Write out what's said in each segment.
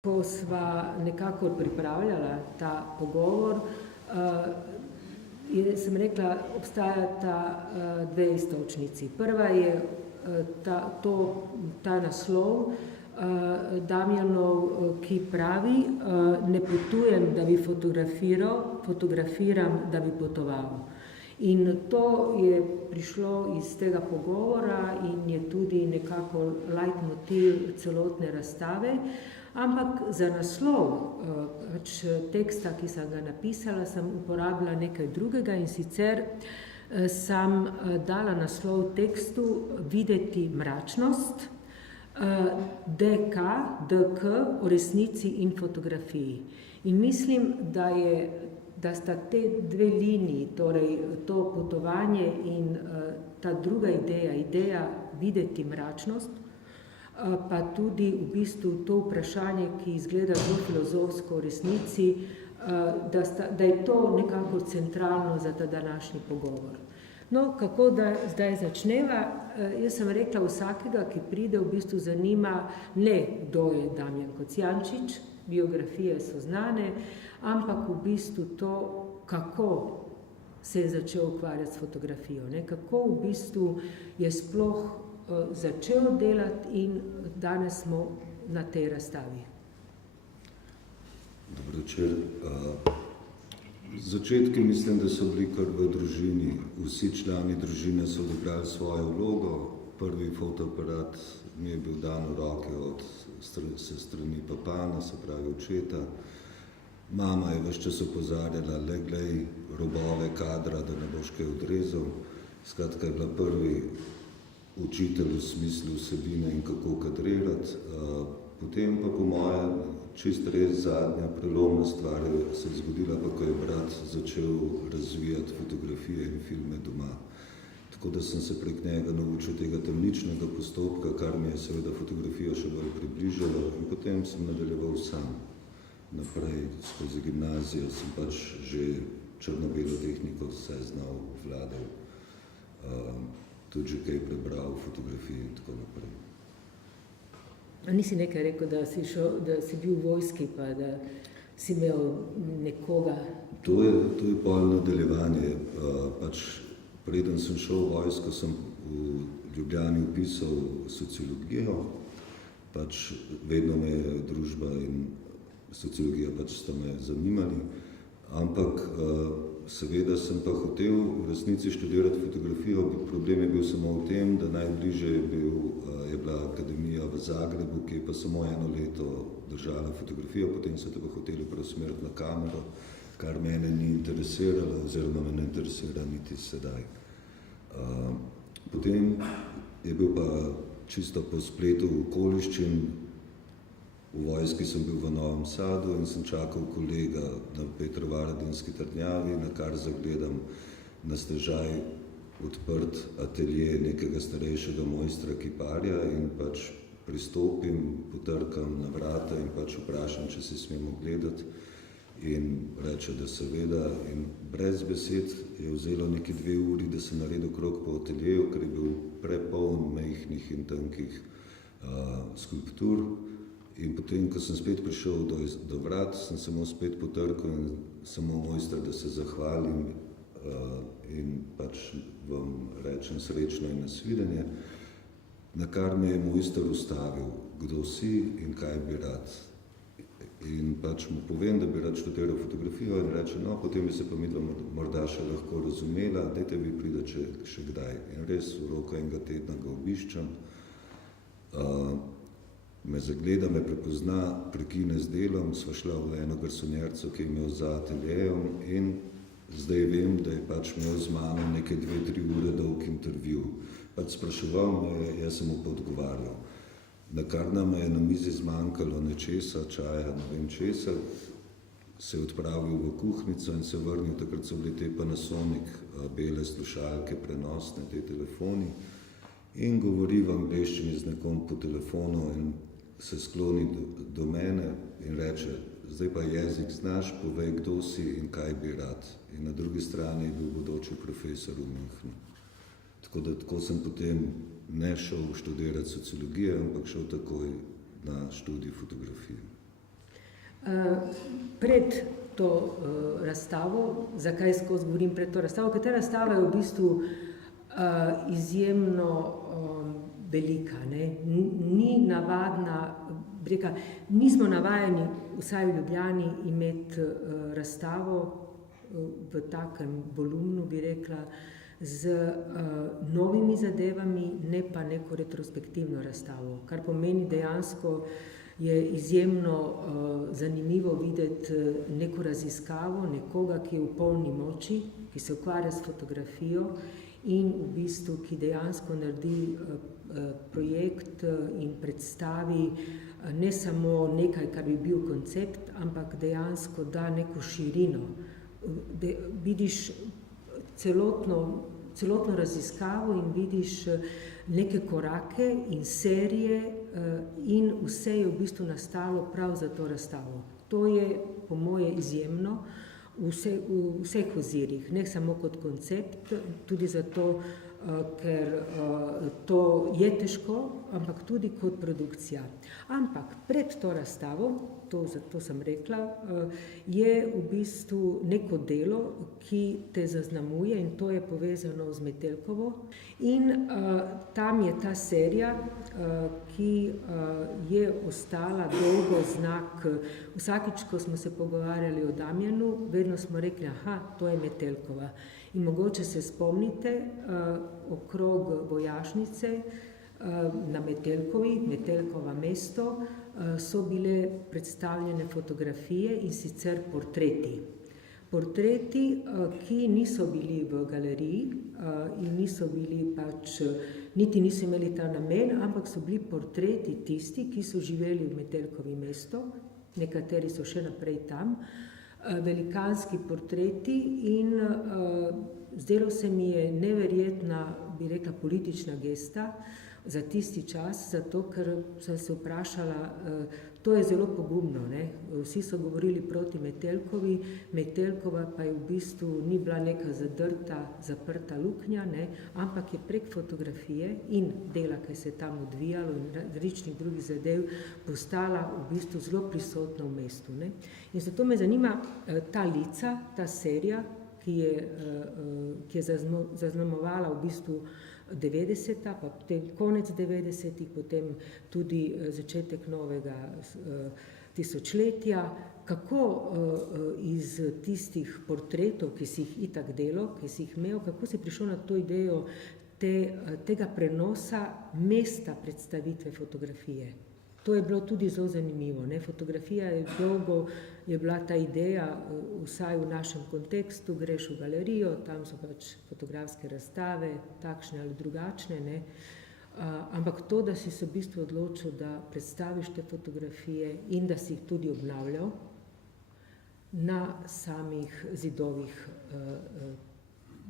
Ko sva nekako pripravljala ta pogovor, sem rekla, obstajata dve iztočnici. Prva je ta naslov Damjanov, ki pravi, ne potujem, da bi fotografiral, fotografiram, da bi potoval. In to je prišlo iz tega pogovora in je tudi nekako leitmotiv celotne razstave. Ampak za naslov teksta, ki sem ga napisala, sem uporabila nekaj drugega in sicer sem dala naslov tekstu Videti mračnost, DK o resnici in fotografiji. In mislim, da sta te dve liniji, torej to potovanje in ta druga ideja videti mračnost, pa tudi v bistvu to vprašanje, ki izgleda zelo filozofsko v resnici, da je to nekako centralno za ta današnji pogovor. No, kako da zdaj začneva? Jaz sem rekla, vsakega, ki pride, v bistvu zanima ne, kdo je Damjan Kocijančič, biografije so znane, ampak v bistvu to, kako se je začel ukvarjati s fotografijo, ne? Kako v bistvu je sploh začel delati in danes smo na tej razstavi. Dobro večer. Začetki mislim, da so bili kar v družini. Vsi člani družine so odigrali svojo vlogo. Prvi fotoaparat mi je bil dan v roke od strani papana, se pravi očeta. Mama je ves čas opozarjala, le glej robove kadra, da ne boš kaj odrezal. Skratka je bila prvi učitelj v smislu vsebine in kako kadrirati. Potem pa po moje čist res zadnja prelomna stvar se je zgodila, pa ko je brat začel razvijati fotografije in filme doma. Tako da sem se prek njega naučil tega temničnega postopka, kar mi je seveda fotografijo še bolj približalo, in potem sem nadaljeval sam. Naprej skozi gimnazijo sem pač že črno-belo tehniko vse znal, vladal. Tudi že kaj prebral v fotografiji in tako naprej. A nisi nekaj rekel, da si bil v vojski, pa da si imel nekoga? To je pol nadaljevanje. Preden sem šel v vojsko, sem v Ljubljani upisal sociologijo. Vedno me je družba in sociologija sta me zanimali. Ampak seveda sem pa hotel v resnici študirati fotografijo. Problem je bil samo v tem, da najbližje je bila akademija v Zagrebu, ki je pa samo 1 leto držala fotografijo, potem so te pa hoteli preusmeriti na kamero, kar mene ni interesiralo, oziroma me ne interesira niti sedaj. Potem je bil pa čisto po spletu okoliščin. V vojski sem bil v Novem Sadu in sem čakal kolega na Petrovaradinski trdnjavi, na kar zagledam na stežaj odprt atelje nekega starejšega mojstra kiparja in pristopim, potrkam na vrata in vprašam, če se smemo gledati, in reče, da seveda, in brez besed je vzelo neki 2 uri, da sem naredil krog po ateljeju, ker je bil prepoln majhnih in tankih skulptur. In potem, ko sem spet prišel do vrat, sem samo spet potrkal in samo mojster, da se zahvalim in vam rečem srečno in nasvidenje, na kar me je mojster ustavil, kdo si in kaj bi rad. In mu povem, da bi rad študiral fotografijo, in reče, no, potem bi se pa midva morda še lahko razumela, dajte vi pride še kdaj. In res v roku 1 tedna ga obiščam. Me zagleda, me prepozna, prekine z delom, sva šla v eno garsonjerco, ki je imel za ateljejem, in zdaj vem, da je imel z mano nekaj 2-3 ure dolg intervju. Spraševal me je, jaz sem mu pa odgovarjal. Na kar nam je na mizi zmanjkalo nečesa, čaja, ne vem česa, se je odpravil v kuhnico in se vrnil, takrat so bili te Panasonic bele slušalke, prenosne, te telefoni, in govori v angleščini z nekom po telefonu in se skloni do mene in reče, zdaj pa jezik znaš, povej, kdo si in kaj bi rad. In na drugi strani je bil bodoči profesor v Münchnu. Tako sem potem ne šel študirati sociologije, ampak šel takoj na študij fotografije. Pred to razstavo, zakaj skozi govorim pred to razstavo, ker ta razstava je v bistvu izjemno velika, ne? Ni navadna, nismo navajeni, vsaj v Ljubljani, imeti razstavo v takem volumnu, bi rekla, z novimi zadevami, ne pa neko retrospektivno razstavo, kar pomeni dejansko je izjemno zanimivo videti neko raziskavo, nekoga, ki je v polni moči, ki se ukvarja s fotografijo in v bistvu, ki dejansko naredi projekt in predstavi ne samo nekaj, kar bi bil koncept, ampak dejansko da neko širino. Vidiš celotno raziskavo in vidiš neke korake in serije in vse je v bistvu nastalo prav za to razstavo. To je po moje izjemno v vseh ozirih, ne samo kot koncept, tudi zato, ker to je težko, ampak tudi kot produkcija. Ampak pred to razstavo, to sem rekla, je v bistvu neko delo, ki te zaznamuje in to je povezano z Metelkovo. In tam je ta serija, ki je ostala dolgo znak. Vsakič, ko smo se pogovarjali o Damjanu, vedno smo rekli, to je Metelkova. In mogoče se spomnite, okrog vojašnice na Metelkovi, Metelkova mesto, so bile predstavljene fotografije in sicer portreti. Portreti, ki niso bili v galeriji in niso bili niti niso imeli ta namen, ampak so bili portreti tisti, ki so živeli v Metelkovi mesto, nekateri so še naprej tam, velikanski portreti in zdelo se mi je neverjetna, bi rekla, politična gesta za tisti čas, zato ker sem se vprašala, to je zelo pogumno, ne? Vsi so govorili proti Metelkovi, Metelkova pa je v bistvu ni bila neka zaprta luknja, ne? Ampak je prek fotografije in dela, ki se je tam odvijalo in različnih drugih zadev, postala v bistvu zelo prisotna v mestu, ne? In zato me zanima ta lica, ta serija, ki je zaznamovala v bistvu 90-ta, pa potem konec 90-ih, potem tudi začetek novega tisočletja, kako iz tistih portretov, ki si jih itak delal, ki si jih imel, kako si prišel na to idejo tega prenosa mesta predstavitve fotografije. To je bilo tudi zelo zanimivo, ne? Fotografija je dolgo, je bila ta ideja, vsaj v našem kontekstu, greš v galerijo, tam so fotografske razstave, takšne ali drugačne, ne? Ampak to, da si se v bistvu odločil, da predstaviš te fotografije in da si jih tudi obnavljal na samih zidovih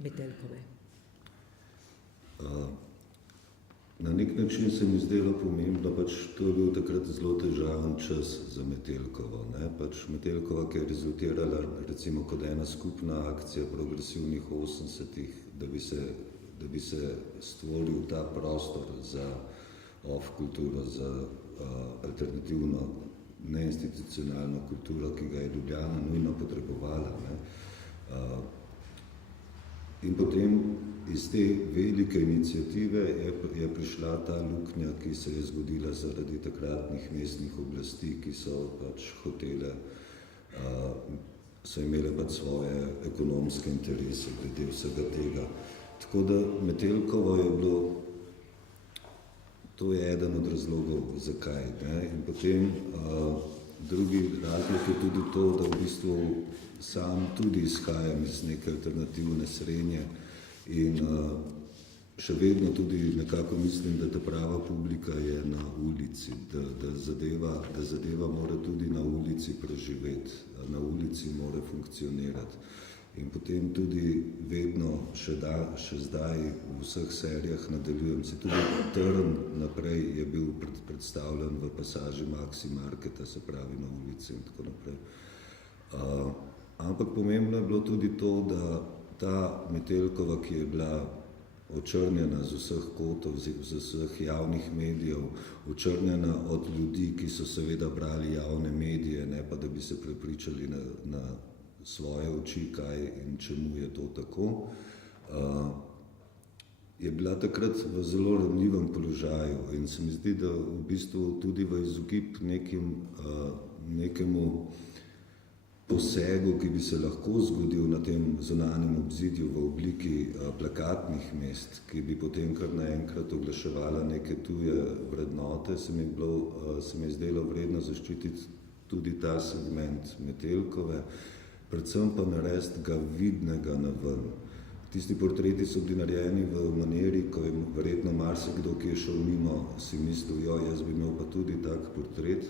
Metelkove. Na nek način se mi zdelo pomembno, to je bil takrat zelo težaven čas za Metelkovo, ne? Metelkova, ki je rezultirala recimo kot ena skupna akcija progresivnih 80-ih, da bi se stvoril ta prostor za off-kulturo, za alternativno, neinstitucionalno kulturo, ki ga je Ljubljana nujno potrebovala, ne? In potem iz te velike iniciative je prišla ta luknja, ki se je zgodila zaradi takratnih mestnih oblasti, ki so hotele, so imele svoje ekonomske interese glede vsega tega. Tako da Metelkovo je bilo, to je eden od razlogov, zakaj, ne? In potem drugi razlog je tudi to, da v bistvu sam tudi izhajam iz neke alternativne srednje in še vedno tudi nekako mislim, da ta prava publika je na ulici, da zadeva mora tudi na ulici preživeti, na ulici mora funkcionirati. In potem tudi vedno, še zdaj v vseh serijah nadaljujem, se tudi Trn naprej je bil predstavljen v pasaži Maxi Marketa, se pravi na ulici in tako naprej. Ampak pomembno je bilo tudi to, da ta Metelkova, ki je bila očrnjena z vseh kotov, z vseh javnih medijev, očrnjena od ljudi, ki so seveda brali javne medije, ne pa da bi se prepričali na svoje oči, kaj in čemu je to tako, je bila takrat v zelo ranljivem položaju in se mi zdi, da v bistvu tudi v izogib nekemu posegu, ki bi se lahko zgodil na tem zunanjem obzidju v obliki plakatnih mest, ki bi potem kar naenkrat oglaševala neke tuje vrednote, se mi je zdelo vredno zaščititi tudi ta segment Metelkove, predvsem pa narediti ga vidnega naven. Tisti portreti so bili narejeni v maneri, ko je verjetno marsikdo, ki je šel mimo, si mislil, jaz bi imel pa tudi tak portret.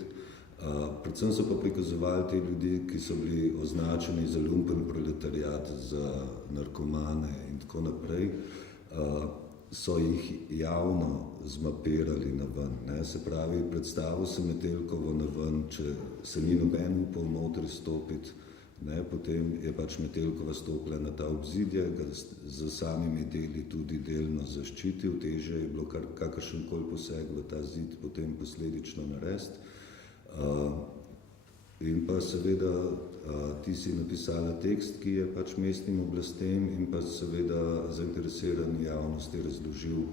Predvsem so pa prikazovali te ljudi, ki so bili označeni za lumpen proletariat, za narkomane in tako naprej, so jih javno zmapirali naven. Ne? Se pravi, predstavil se Metelkovo naven, če se ni noben upal notri stopiti, ne? Potem je pač Metelkova stopila na ta obzidje, ga z samimi deli tudi delno zaščitil, težje je bilo kakršenkoli poseg v ta zid potem posledično narediti. In pa seveda ti si napisala tekst, ki je pač mestnim oblastem in pa seveda zainteresirani javnosti razložil,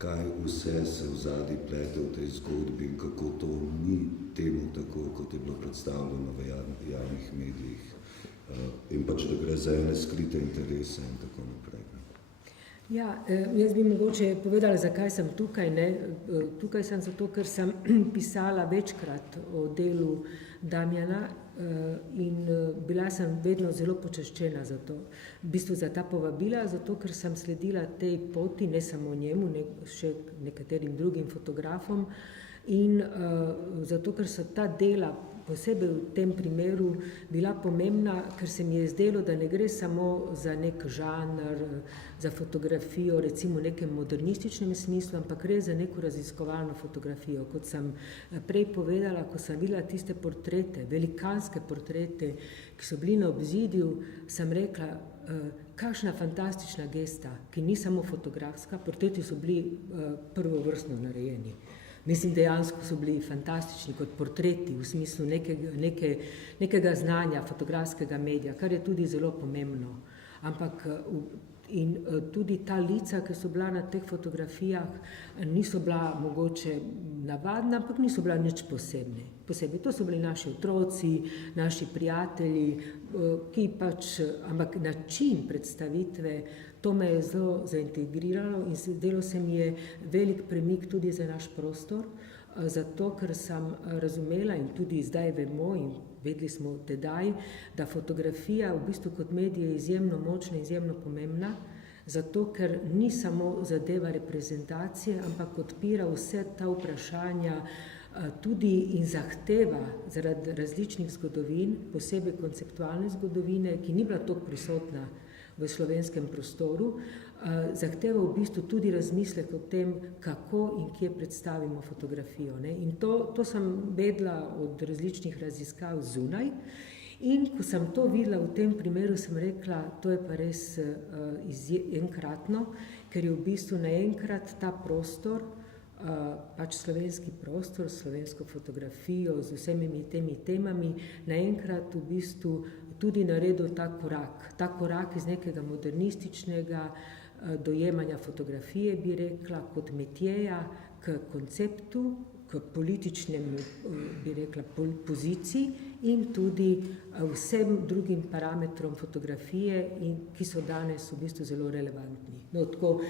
kaj vse se vzadaj plete v tej zgodbi in kako to ni temu tako, kot je bilo predstavljeno v javnih medijih. In pač, da gre za ene skrite interese in tako naprej. Ja, jaz bi mogoče povedala, zakaj sem tukaj. Ne? Tukaj sem zato, ker sem pisala večkrat o delu Damjana in bila sem vedno zelo počaščena za to. V bistvu za ta povabila, zato ker sem sledila tej poti, ne samo njemu, še nekaterim drugim fotografom in zato, ker so ta dela posebej v tem primeru bila pomembna, ker se mi je zdelo, da ne gre samo za nek žanr, za fotografijo, recimo v nekem modernističnem smislu, ampak gre za neko raziskovalno fotografijo. Kot sem prej povedala, ko sem videla tiste portrete, velikanske portrete, ki so bili na obzidju, sem rekla, kakšna fantastična gesta, ki ni samo fotografska, portreti so bili prvovrstno narejeni. Mislim, dejansko so bili fantastični kot portreti v smislu nekega znanja fotografskega medija, kar je tudi zelo pomembno. Ampak in tudi ta lica, ki so bila na teh fotografijah, niso bila mogoče navadna, ampak niso bila nič posebne. To so bili naši otroci, naši prijatelji, ki pač, ampak način predstavitve, to me je zelo zaintegriralo in zdelo se mi je velik premik tudi za naš prostor, zato ker sem razumela in tudi zdaj vemo in vedeli smo tedaj, da fotografija v bistvu kot medij je izjemno močna, izjemno pomembna, zato ker ni samo zadeva reprezentacije, ampak odpira vse ta vprašanja tudi in zahteva zaradi različnih zgodovin, posebej konceptualne zgodovine, ki ni bila toliko prisotna v slovenskem prostoru, zahteva v bistvu tudi razmislek o tem, kako in kje predstavimo fotografijo. Ne? In to sem vedela od različnih raziskav zunaj. In ko sem to videla v tem primeru, sem rekla, to je pa res enkratno, ker je v bistvu naenkrat ta prostor, pač slovenski prostor, slovensko fotografijo z vsemi temi temami, naenkrat v bistvu tudi naredil ta korak iz nekega modernističnega dojemanja fotografije, bi rekla, kot metjeja, k konceptu, k političnemu, bi rekla, poziciji in tudi vsem drugim parametrom fotografije, ki so danes v bistvu zelo relevantni. No, tako,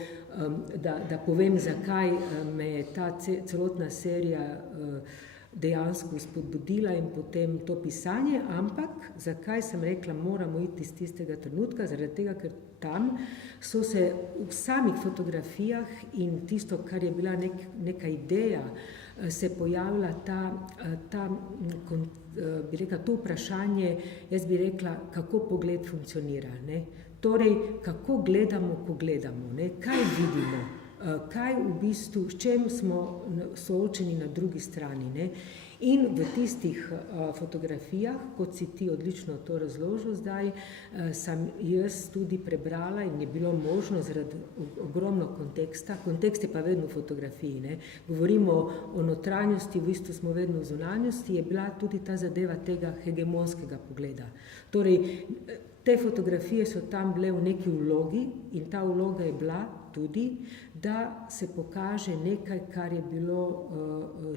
da povem, zakaj me je ta celotna serija dejansko spodbudila in potem to pisanje, ampak zakaj sem rekla, moramo iti iz tistega trenutka, zaradi tega, ker tam so se v samih fotografijah in tisto, kar je bila neka ideja, se pojavila bi rekla, to vprašanje, jaz bi rekla, kako pogled funkcionira. Ne? Torej, kako gledamo, ko gledamo, ne? Kaj vidimo? kaj v bistvu, s čem smo soočeni na drugi strani. Ne? In v tistih fotografijah, kot si ti odlično to razložil zdaj, sem jaz tudi prebrala in je bilo možno zaradi ogromno konteksta, kontekst je pa vedno v fotografiji, ne? Govorimo o notranjosti, v bistvu smo vedno v zunanjosti, je bila tudi ta zadeva tega hegemonskega pogleda. Torej, te fotografije so tam bile v neki vlogi in ta vloga je bila tudi, da se pokaže nekaj, kar je bilo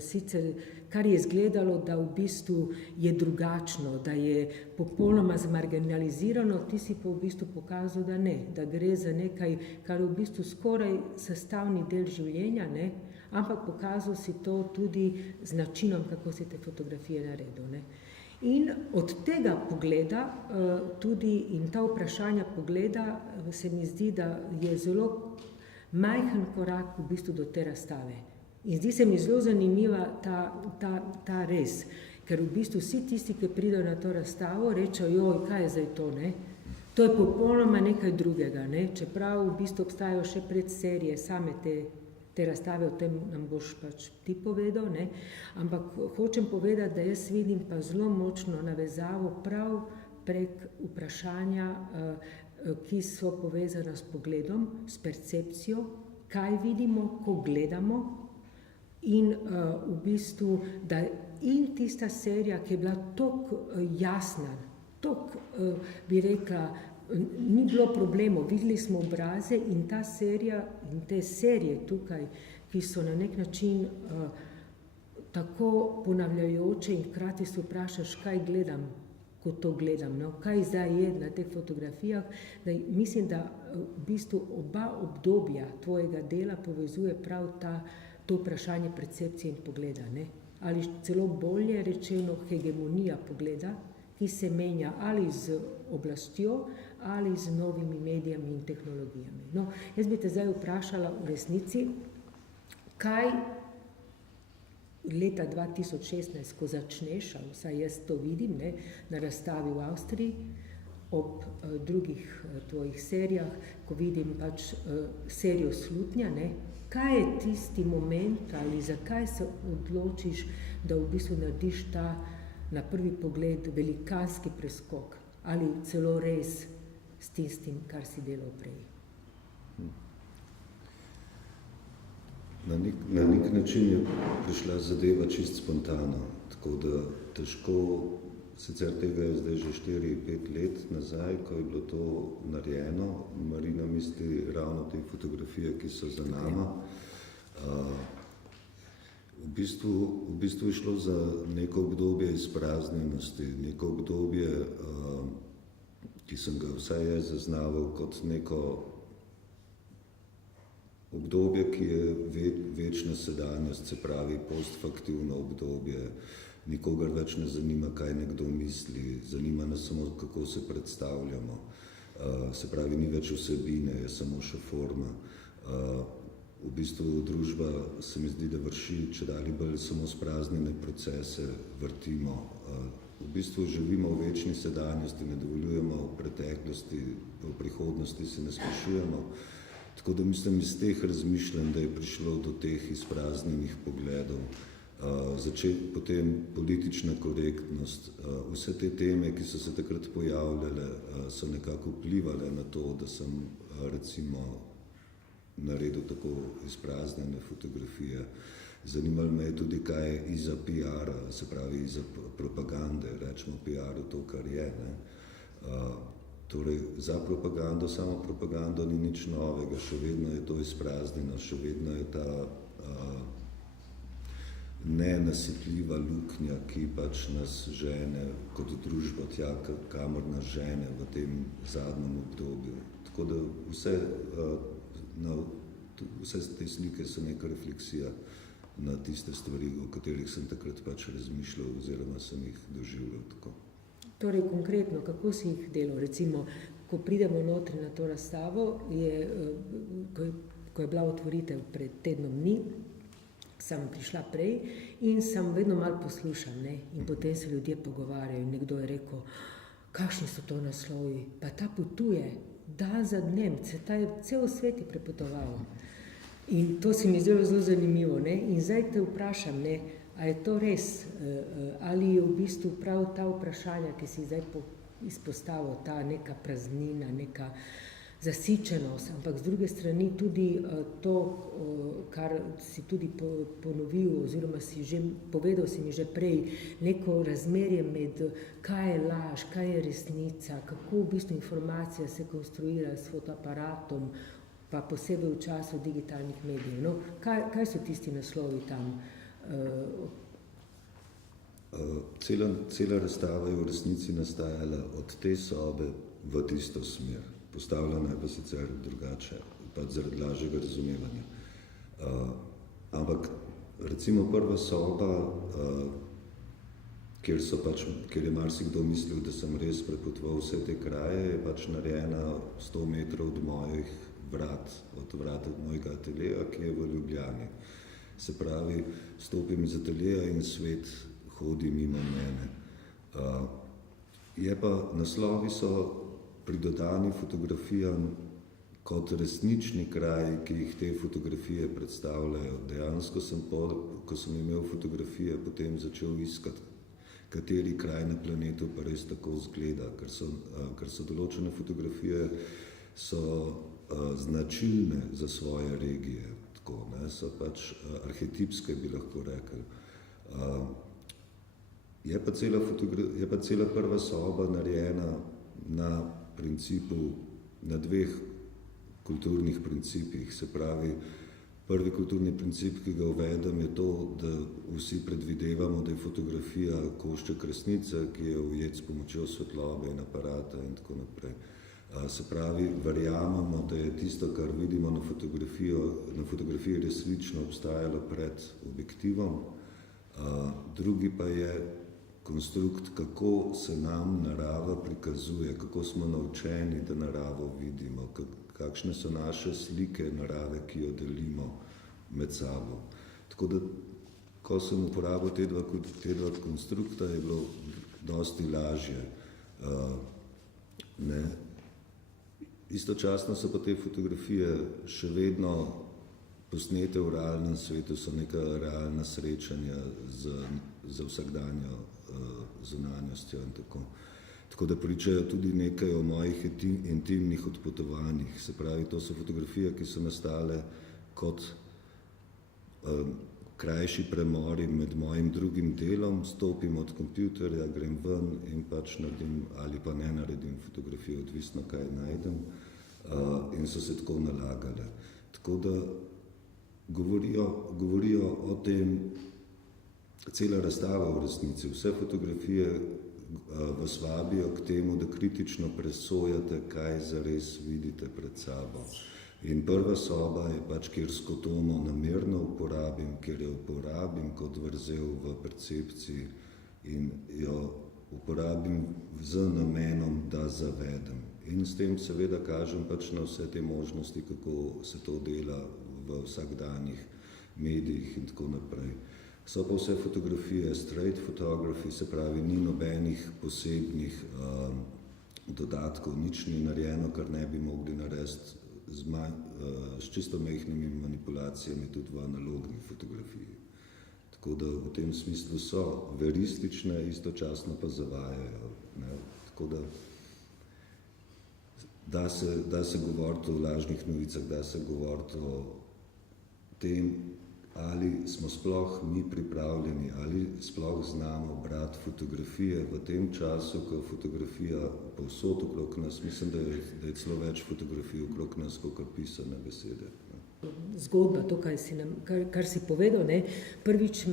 sicer, kar je izgledalo, da v bistvu je drugačno, da je popolnoma zmarginalizirano, ti si pa v bistvu pokazal, da ne, da gre za nekaj, kar je v bistvu skoraj sestavni del življenja, ne? Ampak pokazal si to tudi z načinom, kako si te fotografije naredil. Ne? In od tega pogleda tudi in ta vprašanja pogleda se mi zdi, da je zelo majhen korak v bistvu do te razstave. In zdi se mi zelo zanimiva ta res, ker v bistvu vsi tisti, ki pridejo na to razstavo, rečejo, joj, kaj je zdaj to, ne? To je popolnoma nekaj drugega, ne? Čeprav v bistvu obstajajo še predserije same te razstave, o tem nam boš pač ti povedal, ne? Ampak hočem povedati, da jaz vidim pa zelo močno navezavo prav prek vprašanja, ki so povezana s pogledom, s percepcijo, kaj vidimo, ko gledamo in v bistvu, da in tista serija, ki je bila toliko jasna, toliko, bi rekla, ni bilo problemov, videli smo obraze in ta serija in te serije tukaj, ki so na nek način tako ponavljajoče in hkrati se vprašaš, kaj gledam, ko to gledam, no? Kaj zdaj je na teh fotografijah, da mislim, da v bistvu oba obdobja tvojega dela povezuje prav to vprašanje percepcije in pogleda, ne? Ali celo bolje rečeno hegemonija pogleda, ki se menja ali z oblastjo ali z novimi medijami in tehnologijami. No, jaz bi te zdaj vprašala v resnici, kaj leta 2016, ko začneš, vsaj jaz to vidim, ne, na razstavi v Avstriji, ob drugih tvojih serijah, ko vidim pač serijo Slutnja, ne, kaj je tisti moment ali zakaj se odločiš, da v bistvu narediš ta na prvi pogled velikanski preskok ali celo res s tistim, kar si delal prej? Na nek način je prišla zadeva čist spontano, tako da težko, sicer tega je zdaj že 4-5 let nazaj, ko je bilo to narejeno, Marina misli ravno te fotografije, ki so za nama. V bistvu je šlo za neko obdobje izpraznjenosti, neko obdobje, ki sem ga vsaj jaz zaznaval kot neko obdobje, ki je večna sedanjost, se pravi postfaktivno obdobje, nikogar več ne zanima, kaj nekdo misli, zanima nas samo, kako se predstavljamo, se pravi, ni več vsebine, je samo še forma. V bistvu družba se mi zdi, da vrši čedalje bolj samo spraznjene procese, vrtimo. V bistvu živimo v večni sedanjosti, ne dovoljujemo v preteklosti, v prihodnosti se ne sprašujemo. Tako da mislim iz teh razmišljanj, da je prišlo do teh izpraznjenih pogledov. Potem politična korektnost, vse te teme, ki so se takrat pojavljale, so nekako vplivale na to, da sem recimo naredil tako izpraznjene fotografije. Zanimalo me je tudi, kaj je iza PR-a, se pravi iza propagande, rečemo PR-u to, kar je. Ne? Torej, za propagando, samo propagando ni nič novega, še vedno je to izpraznjeno, še vedno je ta nenasitljiva luknja, ki pač nas žene kot družbo tja, kamor nas žene v tem zadnjem obdobju. Tako da vse te slike so neka refleksija na tiste stvari, o katerih sem takrat pač razmišljal oziroma sem jih doživljal tako. Torej, konkretno, kako si jih delal? Recimo, ko pridemo notri na to razstavo, ko je bila otvoritev pred tednom dni, sem prišla prej in sem vedno malo poslušal, ne? In potem se ljudje pogovarjajo in nekdo je rekel, kakšni so to naslovi, pa ta potuje, dan za dnem, cel svet je prepotoval. In to se mi zdelo zelo zanimivo, ne? In zdaj te vprašam, ne, a je to res, ali je v bistvu prav ta vprašanja, ki si zdaj izpostavil, ta neka praznina, neka zasičenost, ampak z druge strani tudi to, kar si tudi ponovil, oziroma povedal si mi že prej, neko razmerje med kaj je laž, kaj je resnica, kako v bistvu informacija se konstruira s fotoaparatom, pa posebej v času digitalnih medijev. No, kaj so tisti naslovi tam? Cela razstava je v resnici nastajala od te sobe v tisto smer. Postavljena je pa sicer drugače, pa zaradi lažjega razumevanja. Ampak recimo prva soba, kjer je marsikdo mislil, da sem res prepotoval vse te kraje, je pač narejena 100 metrov od mojih vrat, od mojega ateljeja, ki je v Ljubljani. Se pravi, stopim iz ateljeja in svet hodi mimo mene. Je pa naslovi so pridodani fotografijam kot resnični kraji, ki jih te fotografije predstavljajo. Dejansko sem, ko sem imel fotografije, potem začel iskati, kateri kraj na planetu pa res tako zgleda, ker so določene fotografije značilne za svoje regije, tako, ne, so pač arhetipske, bi lahko rekli. Je pa cela prva soba narejena na dveh kulturnih principih. Se pravi, prvi kulturni princip, ki ga uvedem, je to, da vsi predvidevamo, da je fotografija košček resnice, ki je ujet s pomočjo svetlobe in aparata in tako naprej. Se pravi, verjamemo, da je tisto, kar vidimo na fotografiji resnično obstajalo pred objektivom. Drugi pa je konstrukt, kako se nam narava prikazuje, kako smo naučeni, da naravo vidimo, kakšne so naše slike narave, ki jo delimo med sabo. Tako da, ko sem uporabil te dva konstrukta, je bilo dosti lažje. Istočasno so pa te fotografije še vedno posnete v realnem svetu, so neka realna srečanja za vsakdanjo zunanjostjo in tako. Tako da pričajo tudi nekaj o mojih intimnih odpotovanjih. Se pravi, to so fotografije, ki so nastale kot krajši premori med mojim drugim delom, stopim od kompjuterja, grem ven in pač naredim ali pa ne naredim fotografijo, odvisno kaj najdem, in so se tako nalagale. Tako da govorijo o tem, cela razstava v resnici, vse fotografije vas vabijo k temu, da kritično presojate, kaj zares vidite pred sabo. In prva soba je pač, kjer skotomo namerno uporabim, kjer jo uporabim kot vrzel v percepciji in jo uporabim z namenom, da zavedem. In s tem seveda kažem pač na vse te možnosti, kako se to dela v vsakdanjih medijih in tako naprej. So pa vse fotografije straight photography, se pravi, ni nobenih posebnih dodatkov, nič ni narejeno, kar ne bi mogli narediti s čisto majhnimi manipulacijami tudi v analogni fotografiji. Tako da v tem smislu so veristične, istočasno pa zavajajo. Ne? Tako da se govoriti o lažnih novicah, da se govoriti o tem, ali smo sploh mi pripravljeni, ali sploh znamo brati fotografije v tem času, ko je fotografija povsod okrog nas. Mislim, da je celo več fotografij okrog nas, kot pisane besede. Zgodba, to, kar si povedal, ne? Prvič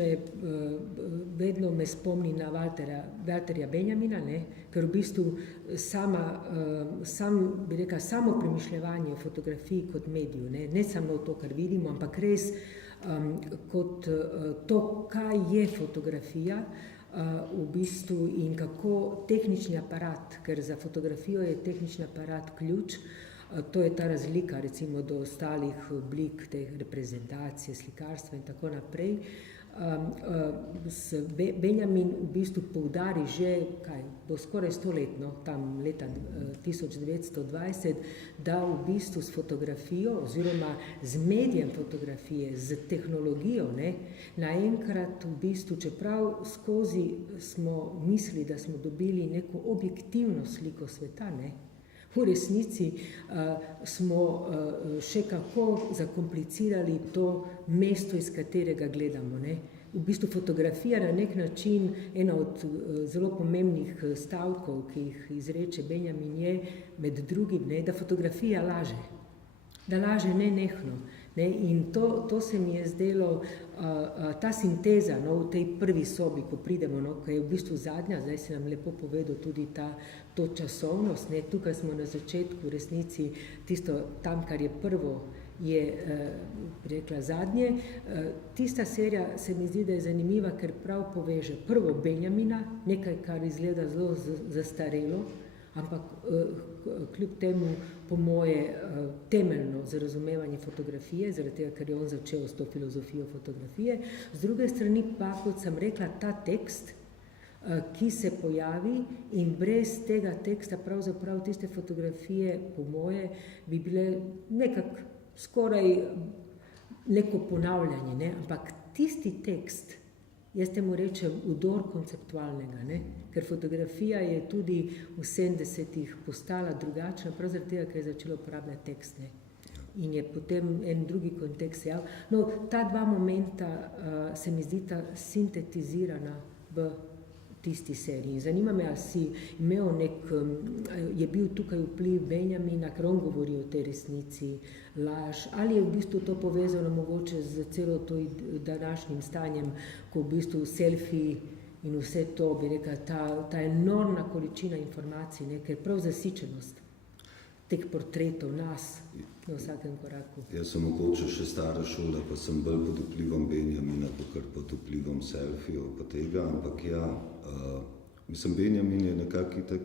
vedno me spomni na Walterja Benjamina, ne? Ker v bistvu samo premišljevanje o fotografiji kot mediju, ne samo to, kar vidimo, ampak res kot to, kaj je fotografija v bistvu in kako tehnični aparat, ker za fotografijo je tehnični aparat ključ, to je ta razlika recimo do ostalih oblik te reprezentacije, slikarstva in tako naprej, Benjamin v bistvu poudari že, bo skoraj 100-letno, tam leta 1920, da v bistvu s fotografijo oziroma z medijem fotografije, z tehnologijo, ne, naenkrat v bistvu, čeprav skozi smo mislili, da smo dobili neko objektivno sliko sveta, ne, v resnici smo še kako zakomplicirali to mesto, iz katerega gledamo. Ne. V bistvu fotografija na nek način, ena od zelo pomembnih stavkov, ki jih izreče Benjamin, je med drugim, ne, da fotografija laže. Da laže nenehno. Ne. In to se mi je zdelo, ta sinteza, no, v tej prvi sobi, ko pridemo, no, ko je v bistvu zadnja, zdaj si nam lepo povedal tudi to časovnost, ne, tukaj smo na začetku v resnici tisto tam, kar je prvo, je rekla zadnje. Tista serija se mi zdi, da je zanimiva, ker prav poveže prvo Benjamina, nekaj, kar izgleda zelo zastarelo, ampak kljub temu po moje temeljno za razumevanje fotografije, zaradi tega, ker je on začel s to filozofijo fotografije. Z druge strani pa, kot sem rekla, ta tekst, ki se pojavi in brez tega teksta pravzaprav tiste fotografije, po moje, bi bile nekako skoraj neko ponavljanje, ne? Ampak tisti tekst, jaz temu rečem vdor konceptualnega, ne? Ker fotografija je tudi v 70-ih postala drugačna, prav zaradi tega, ker je začelo uporabljati tekst, ne? In je potem en drugi kontekst jav. No, ta dva momenta se mi zdita sintetizirana v tisti seriji. Zanima me, ali si imel je bil tukaj vpliv Benjamina, ker on govori o tej resnici, laž, ali je v bistvu to povezano mogoče z celo to današnjim stanjem, ko v bistvu selfiji in vse to, bi rekla, ta enormna količina informacij, ne, ker prav zasičenost teh portretov nas na vsakem koraku. Jaz sem mogoče še stara šola, pa sem bolj pod vplivom Benjamina, kakor pod vplivom selfijev pa tega, ampak ja, mislim, Benjamin je nekako itak,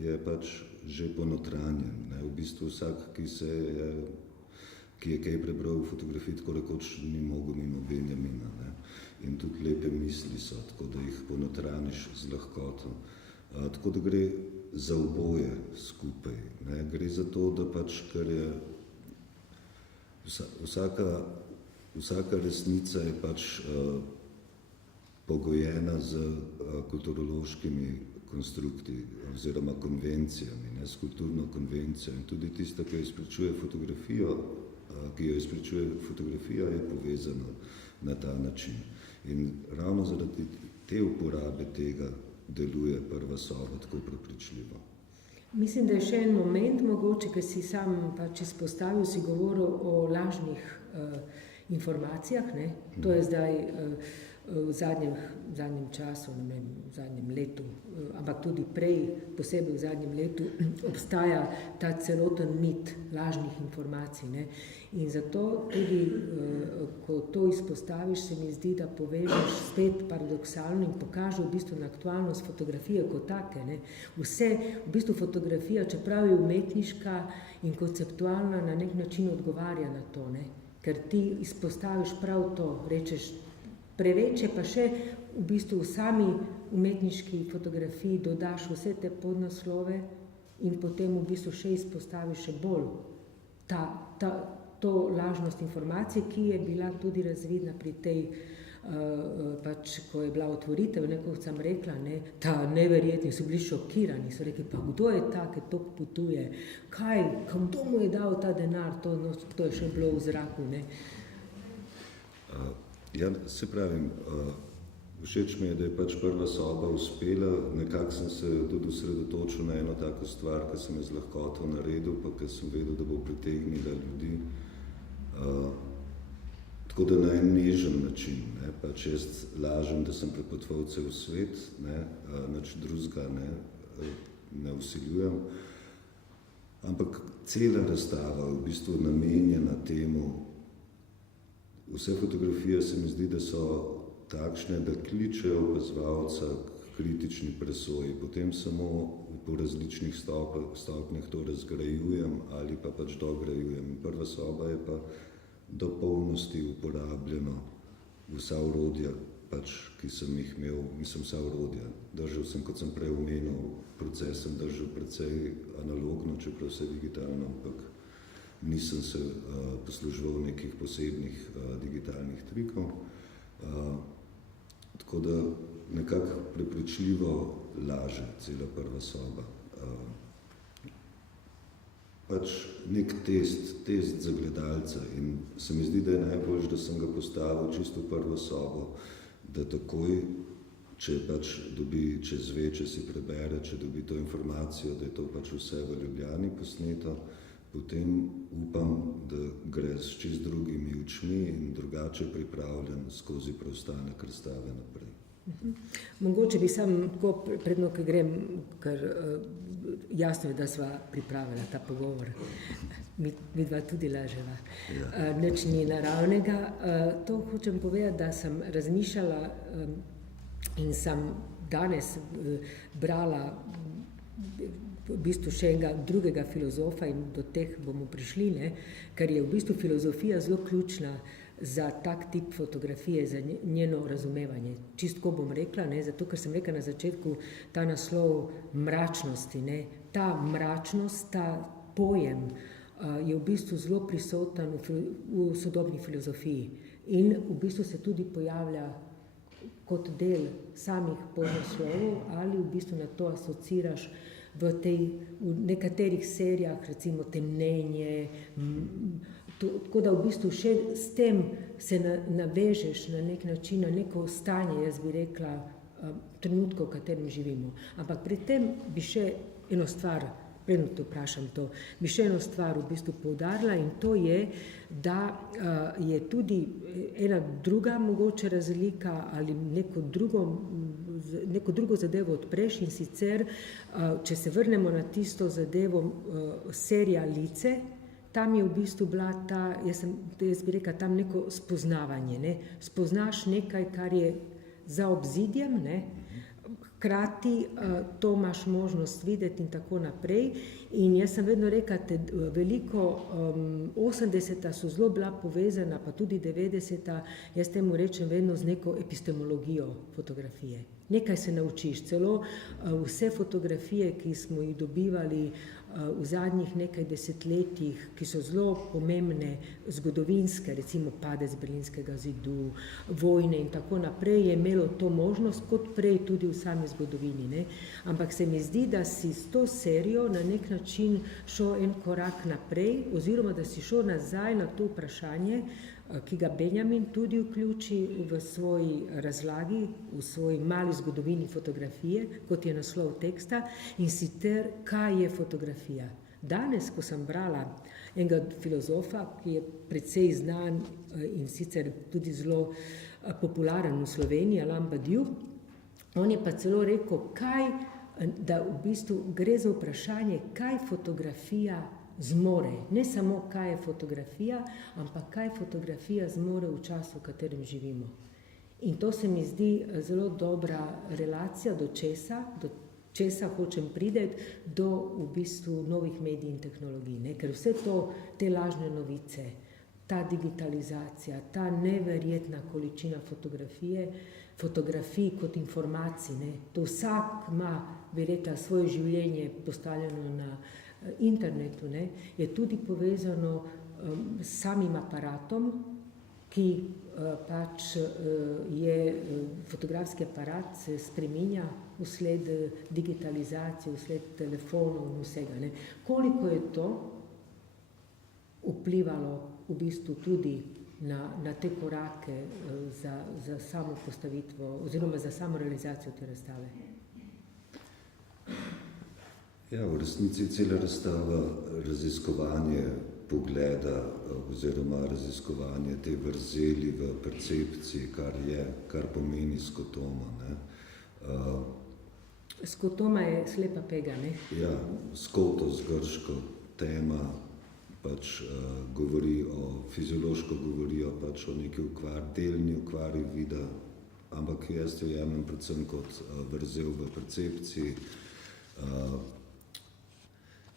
je pač že ponotranjen, ne, v bistvu vsak, ki je kaj prebral v fotografiji, tako rekoč ni mogel mimo Benjamina, ne, in tudi lepe misli so, tako da jih ponotraniš z lahkoto. Tako da gre za oboje skupaj, ne, gre za to, da pač, ker je vsaka resnica je pač pogojena z kulturološkimi konstrukti oziroma konvencijami, ne, s kulturno konvencijo. In tudi tista, ki jo izpričuje fotografija, je povezana na ta način. In ravno zaradi te uporabe tega deluje prva soba tako prepričljivo. Mislim, da je še en moment mogoče, ki si sam pač izpostavil, si govoril o lažnih informacijah, ne? To je zdaj v zadnjem času, ne vem, v zadnjem letu, ampak tudi prej, posebej v zadnjem letu, obstaja ta celoten mit lažnih informacij, ne? In zato tudi, ko to izpostaviš, se mi zdi, da povežeš spet paradoksalno in pokaže v bistvu na aktualnost fotografije kot take, ne? Vse, v bistvu fotografija, čeprav je umetniška in konceptualna, na nek način odgovarja na to, ne? Ker ti izpostaviš prav to, rečeš, preveč, pa še v bistvu v sami umetniški fotografiji dodaš vse te podnaslove in potem v bistvu še izpostaviš še bolj to lažnost informacije, ki je bila tudi razvidna pri tej, pač, ko je bila otvoritev, kot sem rekla, ne, ta neverjetni, so bili šokirani, so rekli, pa kdo je ta, ki toliko potuje, kdo mu je dal ta denar, to je še bilo v zraku, ne. Ja, se pravim, všeč mi je, da je pač prva soba uspela, nekako sem se tudi osredotočil na eno tako stvar, ki sem je z lahkoto naredil, pa ki sem vedel, da bo pritegnila ljudi. Tako da na en nežen način, ne, pač jaz lažem, da sem prepotoval cel svet, ne, nič drugega ne vsiljujem, ampak cela razstava v bistvu namenjena temu. Vse fotografije se mi zdi, da so takšne, da kličejo opazovalca k kritični presoji. Potem samo po različnih stopnjah to razgrajujem ali pa pač dograjujem. Prva soba je pa do polnosti uporabljeno vsa orodja, ki sem jih imel, mislim vsa orodja. Držal sem, kot sem prej omenil, proces sem držal precej analogno, čeprav vse digitalno, ampak nisem se posluževal nekih posebnih digitalnih trikov. Tako da nekako prepričljivo laže cela prva soba. Nek test za gledalca in se mi zdi, da je najboljš, da sem ga postavil čisto v prvo sobo, da takoj, če dobi, če zve, če si prebere, če dobi to informacijo, da je to vse v Ljubljani posneto, potem upam, da gre s čisto drugimi očmi in drugače pripravljen skozi preostanek razstave naprej. Mogoče bi sam tako predno, ko grem, ker jasno je, da sva pripravila ta pogovor. Mi dva tudi laževa. Ja. Nič ni naravnega. To hočem povedati, da sem razmišljala in sem danes brala v bistvu še enega drugega filozofa in do teh bomo prišli, ne? Ker je v bistvu filozofija zelo ključna za tak tip fotografije, za njeno razumevanje. Čistko bom rekla, ne? Zato, ker sem rekla na začetku ta naslov mračnosti, ne? Ta mračnost, ta pojem je v bistvu zelo prisoten v sodobni filozofiji in v bistvu se tudi pojavlja kot del samih podnaslovov ali v bistvu na to asociraš v nekaterih serijah, recimo Temnenje, tako da v bistvu še s tem se navežeš na nek način, na neko stanje, jaz bi rekla, trenutka, v katerem živimo. Ampak pri tem bi še eno stvar, predno te vprašam to, bi še eno stvar v bistvu poudarila in to je, da je tudi ena druga mogoče razlika ali neko drugo zadevo odpreš in sicer, če se vrnemo na tisto zadevo serija Lice, tam je v bistvu bila jaz bi rekla, tam neko spoznavanje, ne? Spoznaš nekaj, kar je za obzidjem, ne? Hkrati to imaš možnost videti in tako naprej. In jaz sem vedno rekla, da veliko 80-ta so zelo bila povezana, pa tudi 90-ta, jaz temu rečem vedno z neko epistemologijo fotografije. Nekaj se naučiš, celo vse fotografije, ki smo jih dobivali v zadnjih nekaj desetletjih, ki so zelo pomembne, zgodovinske, recimo padec Berlinskega zidu, vojne in tako naprej, je imelo to možnost, kot prej tudi v sami zgodovini, ne? Ampak se mi zdi, da si s to serijo na nek način šel en korak naprej, oziroma da si šel nazaj na to vprašanje, ki ga Benjamin tudi vključi v svoji razlagi, v svoji mali zgodovini fotografije, kot je naslov teksta, in sicer, kaj je fotografija. Danes, ko sem brala enega filozofa, ki je precej znan in sicer tudi zelo popularen v Sloveniji, Alain Badiou, on je pa celo rekel, da v bistvu gre za vprašanje, kaj fotografija zmore. Ne samo, kaj je fotografija, ampak kaj fotografija zmore v času, v katerem živimo. In to se mi zdi zelo dobra relacija do česa hočem priti, do v bistvu novih medij in tehnologij, ne? Ker vse to, te lažne novice, ta digitalizacija, ta neverjetna količina fotografij kot informacij, ne? To vsak ima, bi rekla, svoje življenje postavljeno na internetu, ne? Je tudi povezano s samim aparatom, ki je fotografski aparat se spreminja vsled digitalizacije, vsled telefonov in vsega, ne? Koliko je to vplivalo v bistvu tudi na te korake za samo postavitvo oziroma za samo realizacijo te razstave? Ja, v resnici cela razstava raziskovanje pogleda oziroma raziskovanje te vrzeli v percepciji, kar pomeni skotoma, ne. Skotoma je slepa pega, ne? Ja, skotos, grško, tema, fiziološko govorijo o neki delni okvari vida, ampak jaz jo jemljem predvsem kot vrzel v percepciji.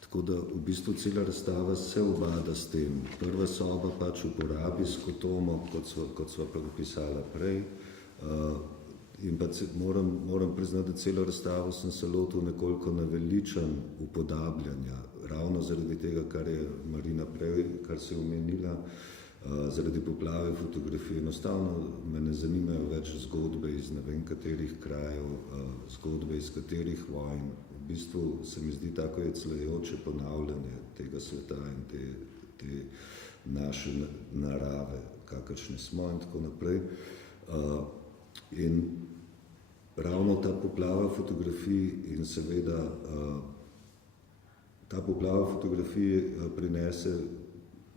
Tako da v bistvu cela razstava se ubada s tem. Prva soba uporabi skotomo, kot sva opisala prej, In pa moram priznati, da celo razstavo sem se lotil nekoliko naveličan upodabljanja, ravno zaradi tega, kar je Marina prej, kar se je omenila, zaradi poplave fotografije. Enostavno me ne zanimajo več zgodbe iz ne vem katerih krajev, zgodbe iz katerih vojn. V bistvu se mi zdi tako jeclajoče ponavljanje tega sveta in te naše narave, kakršne smo in tako naprej. In ravno ta poplava fotografij in seveda ta poplava fotografij prinese,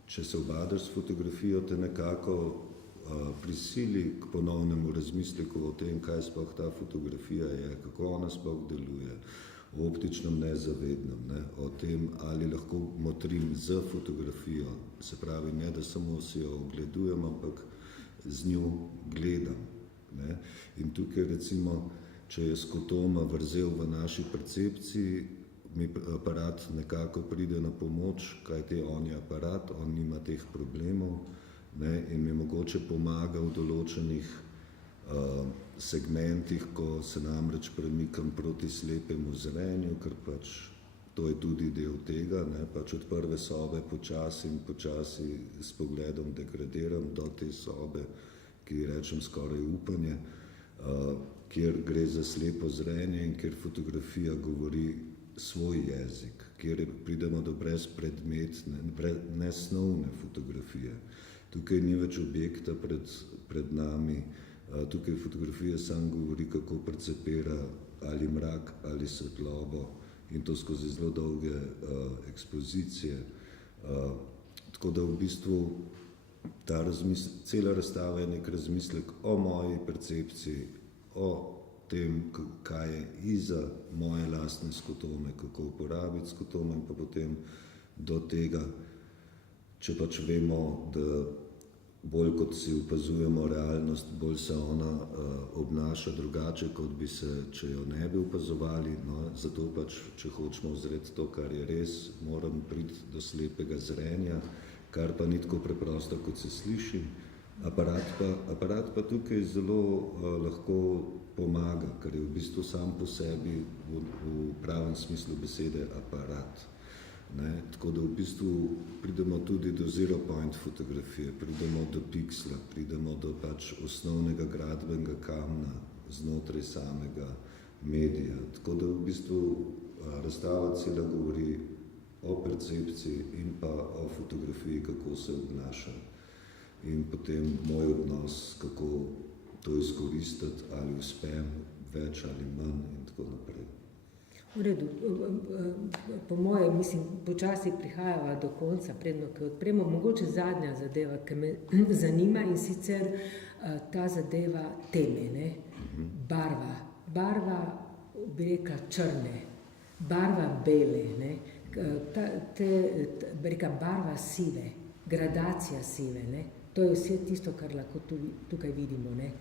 če se obadaš s fotografijo, te nekako prisili k ponovnemu razmisleku o tem, kaj sploh ta fotografija je, kako ona sploh deluje, o optičnem nezavednem, ne? O tem, ali lahko motrim z fotografijo, se pravi, ne da samo si jo ogledujem, ampak z njo gledam. Ne? In tukaj recimo, če je skotoma vrzel v naši percepciji, mi aparat nekako pride na pomoč, kajti on je aparat, on nima teh problemov, ne? In mi mogoče pomaga v določenih segmentih, ko se namreč premikam proti slepemu zrenju, ker pač to je tudi del tega, ne? Pač od prve sobe počasi s pogledom degradiram do te sobe, ki rečem skoraj upanje, kjer gre za slepo zrenje in kjer fotografija govori svoj jezik, kjer pridemo do brezpredmetne, nesnovne fotografije. Tukaj ni več objekta pred nami, tukaj fotografija sam govori, kako percepira ali mrak ali svetlobo in to skozi zelo dolge ekspozicije. Tako da v bistvu cela razstava je nek razmislek o moji percepciji, o tem, kaj je iza moje lastne skotome, kako uporabiti skotome in pa potem do tega, če pač vemo, da bolj kot si opazujemo realnost, bolj se ona obnaša drugače, kot bi se, če jo ne bi opazovali. No, zato pač, če hočemo ozreti to, kar je res, moram priti do slepega zrenja, kar pa ni tako preprosto, kot se sliši. Aparat pa tukaj zelo lahko pomaga, ker je v bistvu sam po sebi v pravem smislu besede aparat. Ne? Tako da v bistvu pridemo tudi do zero point fotografije, pridemo do piksla, pridemo do pač osnovnega gradbenega kamna znotraj samega medija. Tako da v bistvu razstava cela govori o percepciji in pa o fotografiji, kako se obnaša. In potem moj odnos, kako to izkoristiti, ali uspem več ali manj in tako naprej. V redu, po moje, mislim, počasi prihajava do konca, predno, ki odpremo, mogoče zadnja zadeva, ki me zanima in sicer ta zadeva teme, ne? Barva, bi rekla, črne, barva bele, ne? Bi rekla, barva sive, gradacija sive, ne? To je vse tisto, kar lahko tukaj vidimo, ne?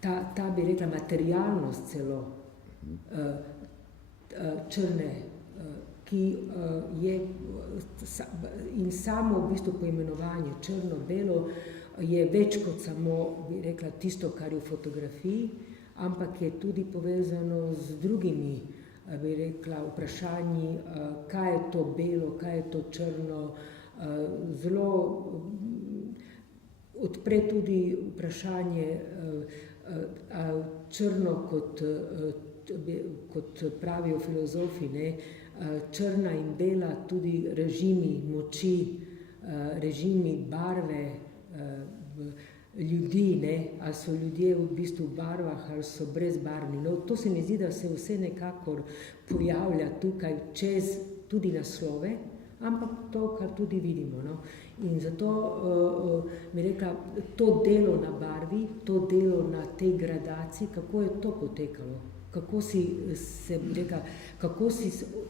Ta bi rekla, materialnost celo, črne, ki je in samo v bistvu poimenovanje črno-belo je več kot samo, bi rekla, tisto, kar je v fotografiji, ampak je tudi povezano z drugimi, bi rekla, vprašanji, kaj je to belo, kaj je to črno, zelo odpre tudi vprašanje črno kot pravijo filozofi, ne, črna in bela, tudi režimi moči, režimi barve ljudi, ne, ali so ljudje v bistvu v barvah ali so brezbarvni. No, to se mi zdi, da se vse nekako pojavlja tukaj čez tudi naslove, ampak to, kar tudi vidimo. No. In zato mi rekla, to delo na barvi, to delo na tej gradaciji, kako je to potekalo? Kako si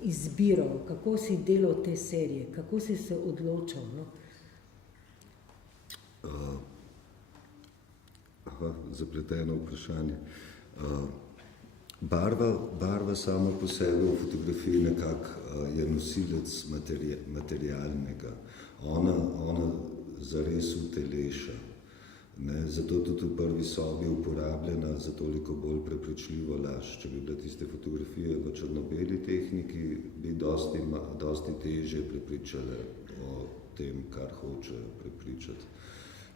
izbiral, kako si delal te serije, kako si se odločal? No? Zapleteno vprašanje. Barva sama po sebi v fotografiji nekako je nosilec materialnega. Ona zares uteleša. Ne, zato tudi v prvi sobi je uporabljena za toliko bolj prepričljivo laž. Če bi bile tiste fotografije v črno-beli tehniki, bi dosti težje prepričale o tem, kar hoče prepričati.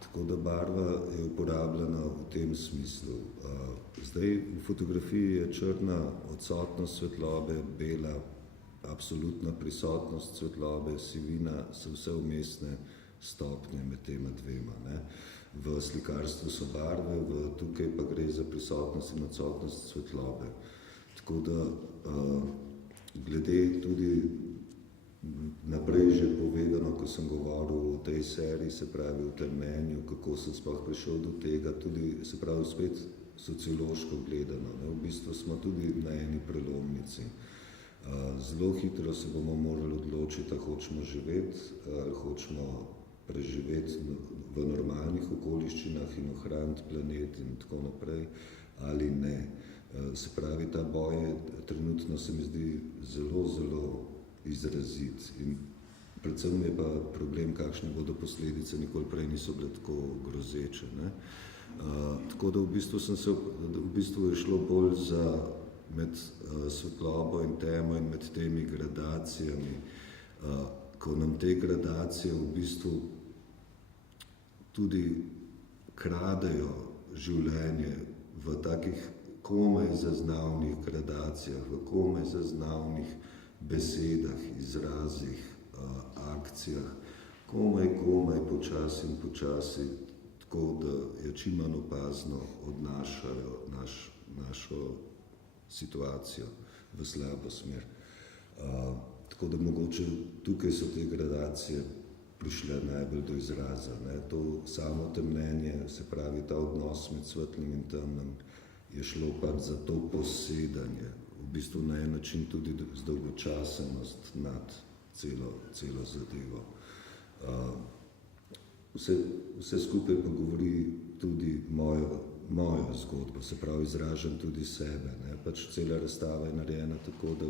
Tako da barva je uporabljena v tem smislu. Zdaj v fotografiji je črna odsotnost svetlobe, bela absolutna prisotnost svetlobe, sivina so vse vmesne stopnje med tema dvema. Ne. V slikarstvu so barve, tukaj pa gre za prisotnost in odsotnost svetlobe. Tako da glede tudi naprej že povedano, ko sem govoril o tej seriji, se pravi o temnenju, kako sem sploh prišel do tega, tudi se pravi spet sociološko gledano. Ne. V bistvu smo tudi na eni prelomnici. Zelo hitro se bomo morali odločiti, da hočemo živeti, hočemo preživeti v normalnih okoliščinah in ohraniti planet in tako naprej, ali ne. Se pravi, ta boj je trenutno se mi zdi zelo, zelo izrazit in predvsem je pa problem, kakšne bodo posledice, nikoli prej niso bile tako grozeče. Ne? Tako da v bistvu je šlo bolj za med svetlobo in temo in med temi gradacijami, ko nam te gradacije v bistvu tudi kradejo življenje v takih komaj zaznavnih gradacijah, v komaj zaznavnih besedah, izrazih, akcijah, komaj počasi in počasi, tako da je čim manj opazno odnašajo našo situacijo v slabo smer. Tako da mogoče tukaj so te gradacije prišle najbolj do izraza. Ne. To samo temnenje, se pravi ta odnos med svetlim in temnim, je šlo pač za to posedanje, v bistvu na en način tudi zdolgočasenost nad celo zadevo. Vse skupaj pa govori tudi mojo zgodbo, se pravi izražam tudi sebe. Ne. Pač cela razstava je narejena tako, da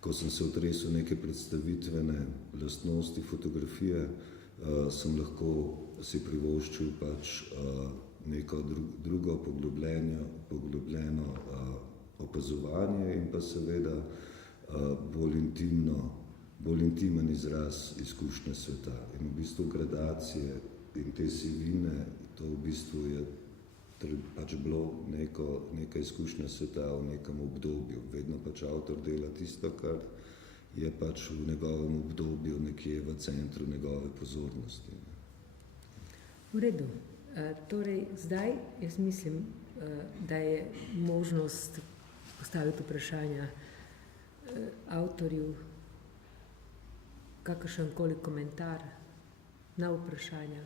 ko sem se otresel neke predstavitvene lastnosti fotografije, sem lahko si privoščil pač neko drugo poglobljeno opazovanje in pa seveda bolj intimen izraz izkušnje sveta. In v bistvu gradacije in te sivine, to v bistvu je pač bilo neka izkušnja sveta v nekem obdobju. Vedno pač avtor dela tisto, kar je pač v njegovem obdobju nekje v centru njegove pozornosti. V redu. Torej, zdaj jaz mislim, da je možnost postaviti vprašanja avtorju, kakršenkoli komentar na vprašanja.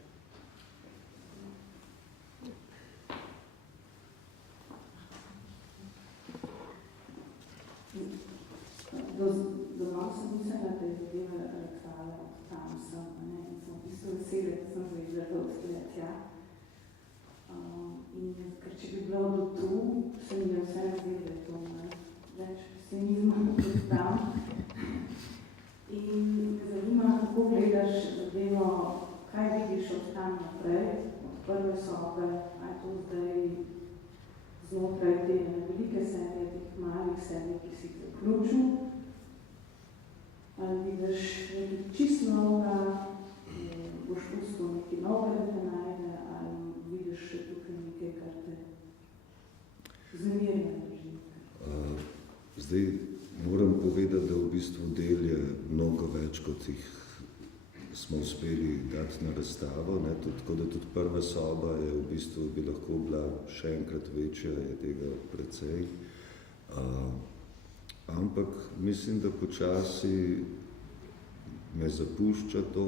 Dovolj sem mislila, da je zadeva razstava od tam sem, in sem v bistvu vesela, da sem zvedela to odkletja. In ker če bi bilo do tu, se mi je vse razvedela to, več pesimizma kot tam. In me zanima, kako gledaš zadevo, kaj vidiš od tam naprej, od prve sobe, a je to zdaj znotraj te velike serije, teh malih serij, ki si jih zaključil, ali vidiš nekaj čist novega, boš pustil nekaj novega, da te najde, ali vidiš še tukaj nekaj, kar te zmerja drži? Zdaj moram povedati, da v bistvu del je mnogo več, kot jih smo uspeli dati na razstavo, ne, tako da tudi prva soba je v bistvu bi lahko bila še enkrat večja, je tega precej. Ampak mislim, da počasi me zapušča to.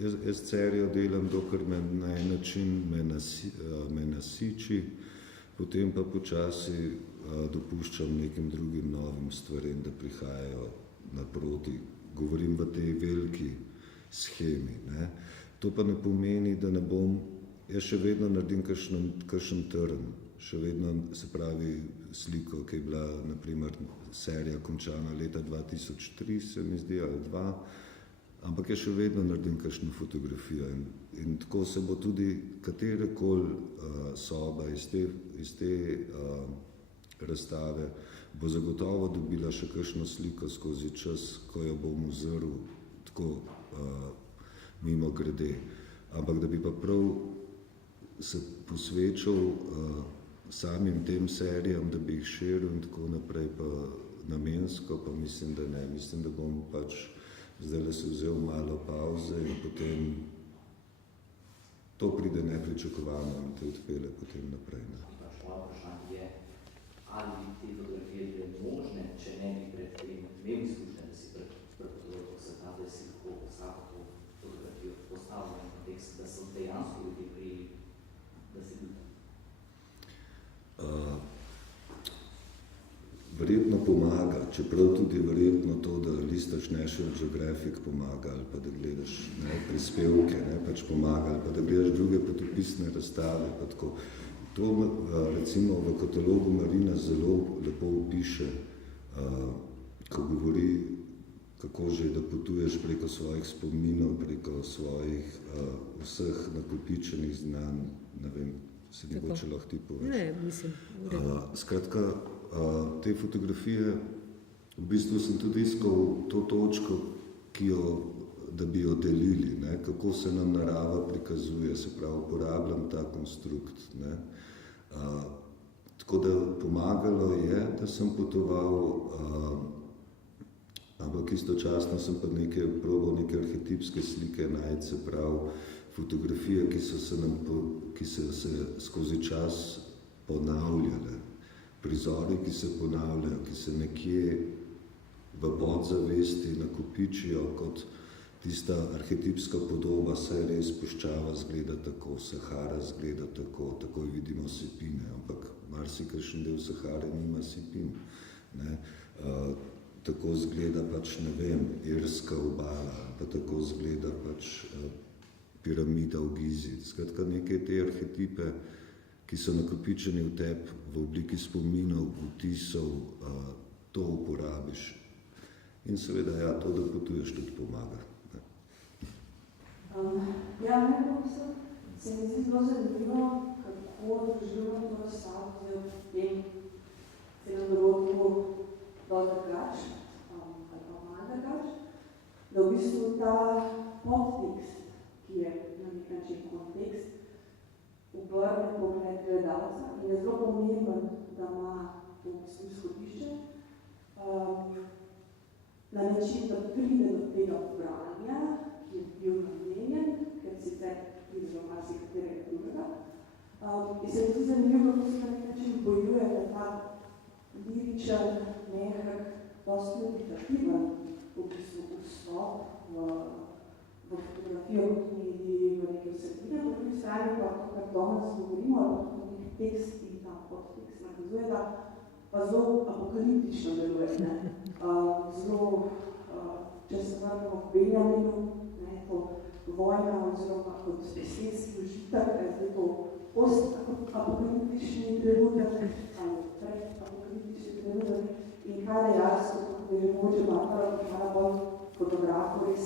Jaz serijo delam, dokler me na en način me nasiči, potem pa počasi dopuščam nekim drugim novim stvarem, da prihajajo naproti. Govorim v tej veliki shemi. Ne. To pa ne pomeni, da ne bom, jaz še vedno naredim kakšen trn, še vedno, se pravi, sliko, ki je bila, naprimer, serija končana leta 2003, se mi zdi, ali 2, ampak jaz še vedno naredim kakšno fotografijo in tako se bo tudi katerekoli soba iz te razstave bo zagotovo dobila še kakšno sliko skozi čas, ko jo bom uzrl tako mimo grede. Ampak da bi pa prav se posvečal samim tem serijam, da bi jih širil in tako naprej, pa namensko, pa mislim, da ne. Mislim, da bom pač zdajle se vzel malo pauze in potem to pride nepričakovano in te odpele potem naprej. Ne. Pač moje vprašanje je, ali bi te fotografije bile možne, če ne bi pred tem imel izkušnje, da si prepotoval po sveta, da si lahko vsako to fotografijo postavil v kontekst, da so dejansko ljudje prijeli, da si bil tam. Verjetno pomaga, čeprav tudi verjetno to, da listaš National Geographic pomaga, ali pa da gledaš prispevke, pač pomaga, ali pa da gledaš druge potopisne razstave, pa tako. To recimo v katalogu Marina zelo lepo opiše, ko govori, kako že, da potuješ preko svojih spominov, preko svojih vseh nakopičenih znanj, ne vem, si mogoče lahko ti poveš. Ne, mislim. Skratka, te fotografije, v bistvu sem tudi iskal to točko, da bi jo delili, ne? Kako se nam narava prikazuje, se pravi, uporabljam ta konstrukt. Ne? Tako da pomagalo je, da sem potoval, ampak istočasno sem pa probal neke arhetipske slike najti, se pravi, fotografije, ki so se skozi čas ponavljale. Prizori, ki se ponavljajo, ki se nekje v podzavesti nakopičijo kot tista arhetipska podoba, saj res puščava zgleda tako, Sahara zgleda tako, takoj vidimo sipine, ampak marsikakšen del Sahare nima sipin. Ne? Tako zgleda pač, ne vem, irska obala, pa tako zgleda pač piramida v Gizi. Skratka, neke te arhetipe, ki so nakopičeni v tebi v obliki spominov, vtisov, to uporabiš. In seveda, ja, to, da potuješ, tudi pomaga. Ja, nekako se mi zdi zelo zanimivo, kako doživljam to razstavo v tem celem dogodku dosti drugače, ali pa malo drugače, da v bistvu ta podtekst, ki je na nek način kontekst, obrne pogled gledalca in je zelo pomemben, da ima to v bistvu izhodišče, na način, da pride do tega branja, ki je bil namenjen, ker sicer pride do marsikaterega drugega. In se mi zdi zanimivo, kako se na nek način bojuje, da ta liričen, mehak, dosti meditativen v bistvu vstop v fotografijo kot mediji, v neke vsebine, po drugi strani pa, kar danes govorimo, ali pa tudi nek tekst in ta podtekst nakazuje, da pa zelo apokaliptično deluje. Zelo, če se vrnemo v Benjaminu, to vojna oziroma kot estetski užitek, da je zdaj to post-apokaliptični trenutek ali pred-apokaliptični trenutek in kaj dejansko, kako je že mogoče Barbara bolj fotografu res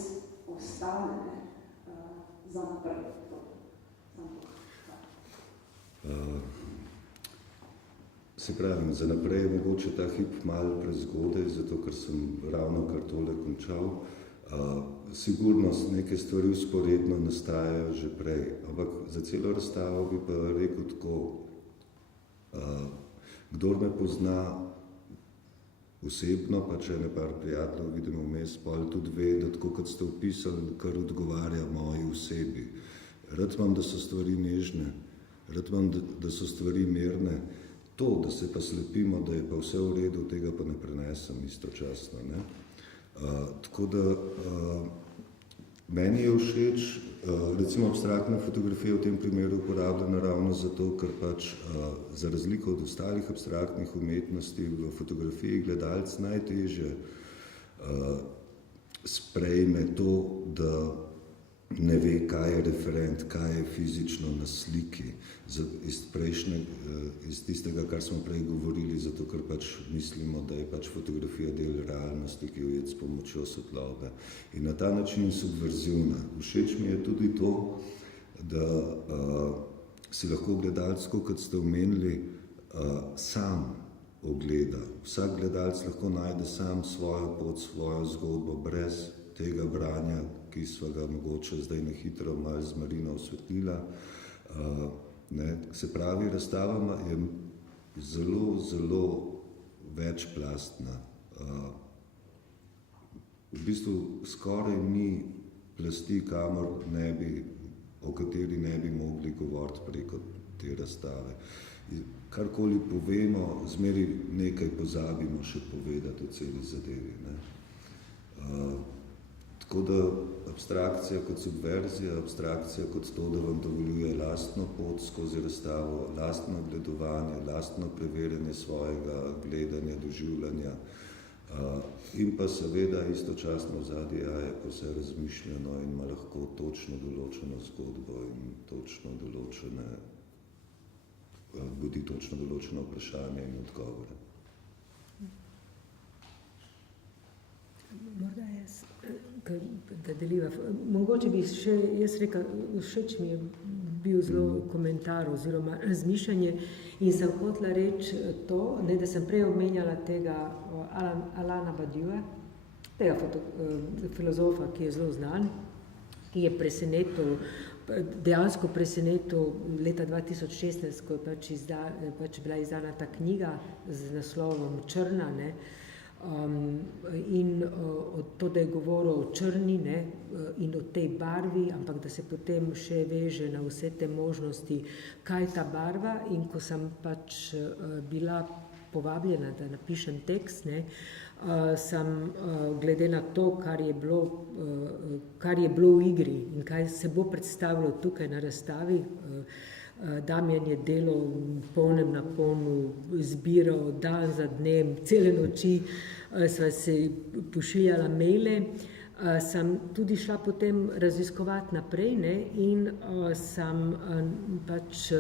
ostane za naprej. Se pravi, za naprej je mogoče ta hip malo prezgodaj, zato ker sem ravno kar tole končal. Sigurno neke stvari usporedno nastajajo že prej, ampak za celo razstavo bi pa rekel tako, kdor me pozna osebno, pa če par prijateljev vidimo vmes, pol tudi ve, da tako kot ste opisali, kar odgovarja moji osebi. Rad imam, da so stvari nežne, rad imam, da so stvari mirne. To, da se pa slepimo, da je pa vse v redu, tega pa ne prenesem istočasno. Ne? Tako da meni je všeč, recimo abstraktna fotografija v tem primeru uporabljena ravno zato, ker pač za razliko od ostalih abstraktnih umetnosti v fotografiji gledalec najtežje sprejme to, da ne ve, kaj je referent, kaj je fizično na sliki. Iz tistega, kar smo prej govorili, zato ker pač mislimo, da je pač fotografija del realnosti, ki jo je s pomočjo svetlobe. In na ta način subverzivna. Všeč mi je tudi to, da si lahko gledalec, kot ste omenili, sam ogleda. Vsak gledalec lahko najde sam svojo pot, svojo zgodbo, brez tega branja, ki sva ga mogoče zdaj na hitro malo z Marino osvetlila. Se pravi, razstava je zelo, zelo večplastna. V bistvu skoraj ni plasti, o kateri ne bi mogli govoriti preko te razstave. Karkoli povemo, zmeri nekaj pozabimo še povedati o celi zadevi. Tako da abstrakcija kot subverzija, abstrakcija kot to, da vam dovoljuje lastno pot skozi razstavo, lastno gledovanje, lastno preverjanje svojega gledanja, doživljanja in pa seveda istočasno vzadje je pa vse razmišljeno in ima lahko točno določeno zgodbo in točno določeno vprašanje in odgovore. Morda jaz, da deliva. Mogoče bi še jaz rekel, všeč mi je bil zelo komentar oziroma razmišljanje in sem hotela reči to, da sem prej omenjala tega Alana Badiouxa, tega filozofa, ki je zelo znan, ki je dejansko presenetil leta 2016, ko je pač bila izdana ta knjiga z naslovom Črna, in to, da je govoril o črni in o tej barvi, ampak da se potem še veže na vse te možnosti, kaj je ta barva. In ko sem pač bila povabljena, da napišem tekst, sem glede na to, kar je bilo v igri in kaj se bo predstavilo tukaj na razstavi. Damjan je delal v polnem naponu, zbiral dan za dnem, cele noči sva se pošiljala maile. Sem tudi šla potem raziskovati naprej in sem pač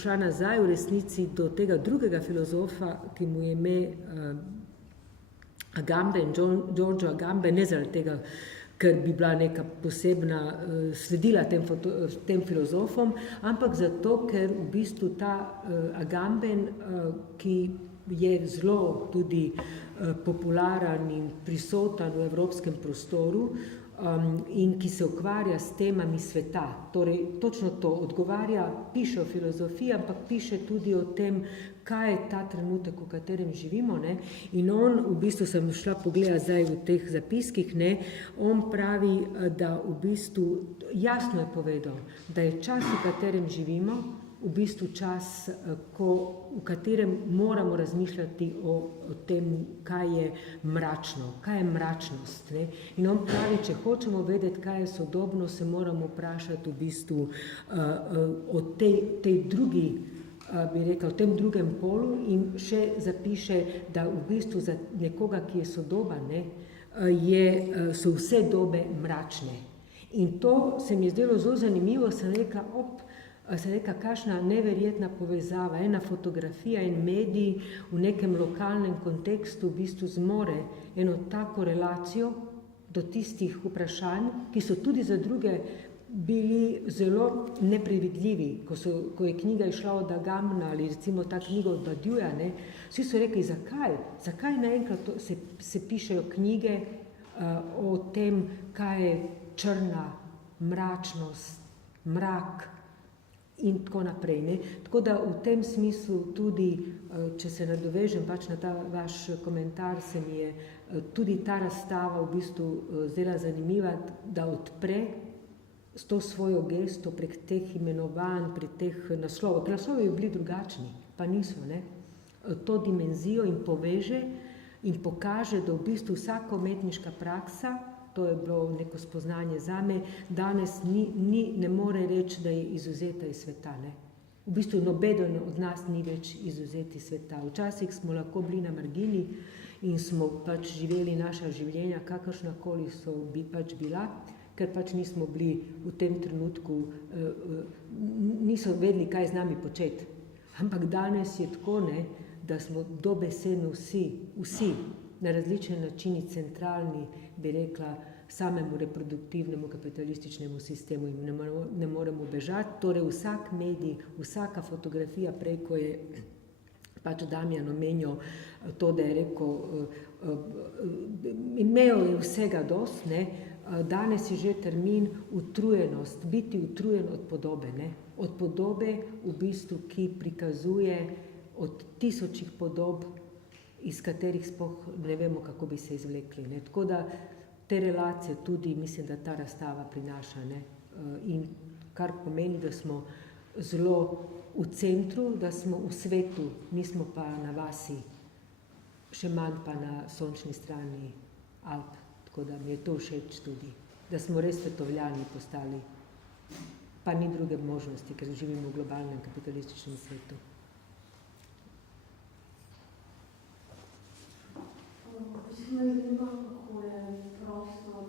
šla nazaj v resnici do tega drugega filozofa, ki mu je ime Agambe in Giorgio Agambe, ne zaradi tega, ker bi bila neka posebna, sledila tem filozofom, ampak zato, ker v bistvu ta Agamben, ki je zelo tudi popularen in prisoten v evropskem prostoru in ki se ukvarja s temami sveta. Torej, točno to odgovarja, piše o filozofiji, ampak piše tudi o tem, kaj je ta trenutek, v katerem živimo. In on, v bistvu sem šla pogledati zdaj v teh zapiskih, on pravi, da v bistvu jasno je povedal, da je čas, v katerem živimo, v bistvu čas, v katerem moramo razmišljati o tem, kaj je mračno, kaj je mračnost. In on pravi, če hočemo vedeti, kaj je sodobno, se moramo vprašati v bistvu o tej drugi, bi rekel, v tem drugem polu in še zapiše, da v bistvu za nekoga, ki je sodoben, so vse dobe mračne. In to se mi je zdelo zelo zanimivo, sem rekla, kakšna neverjetna povezava, ena fotografija in medij v nekem lokalnem kontekstu v bistvu zmore eno tako relacijo do tistih vprašanj, ki so tudi za druge bili zelo neprevidljivi. Ko je knjiga išla od Agambena ali recimo ta knjiga od Badiouxa, vsi so rekli, zakaj naenkrat se pišejo knjige o tem, kaj je črna, mračnost, mrak in tako naprej. Tako da v tem smislu tudi, če se nadovežem pač na ta vaš komentar, se mi je tudi ta razstava v bistvu zdela zanimiva, da odpre s to svojo gesto prek teh imenovanj, prek teh naslovov. Naslovi bi bili drugačni, pa niso. To dimenzijo in poveže in pokaže, da v bistvu vsaka umetniška praksa, to je bilo neko spoznanje zame, danes ne more reči, da je izvzeta iz sveta. V bistvu nobeden od nas ni več izvzeti iz sveta. Včasih smo lahko bili na margini in smo pač živeli naša življenja, kakršnakoli so pač bila, ker pač nismo bili v tem trenutku, niso vedeli, kaj z nami početi. Ampak danes je tako, ne, da smo dobesedno vsi na različne načini centralni, bi rekla, samemu reproduktivnemu kapitalističnemu sistemu in ne moremo bežati. Torej vsak medij, vsaka fotografija, prej ko je pač Damjan omenjal to, da je rekel, imel je vsega dost, ne, danes je že termin utrujenost, biti utrujen od podobe, ne, od podobe v bistvu, ki prikazuje od tisočih podob, iz katerih sploh ne vemo, kako bi se izvlekli, ne. Tako da te relacije tudi, mislim, da ta razstava prinaša, ne, in kar pomeni, da smo zelo v centru, da smo v svetu, nismo pa na vasi, še manj pa na sončni strani Alp, tako da mi je to všeč tudi, da smo res svetovljani postali, pa ni druge možnosti, ker živimo v globalnem kapitalističnem svetu. Me zanima, kako je prostor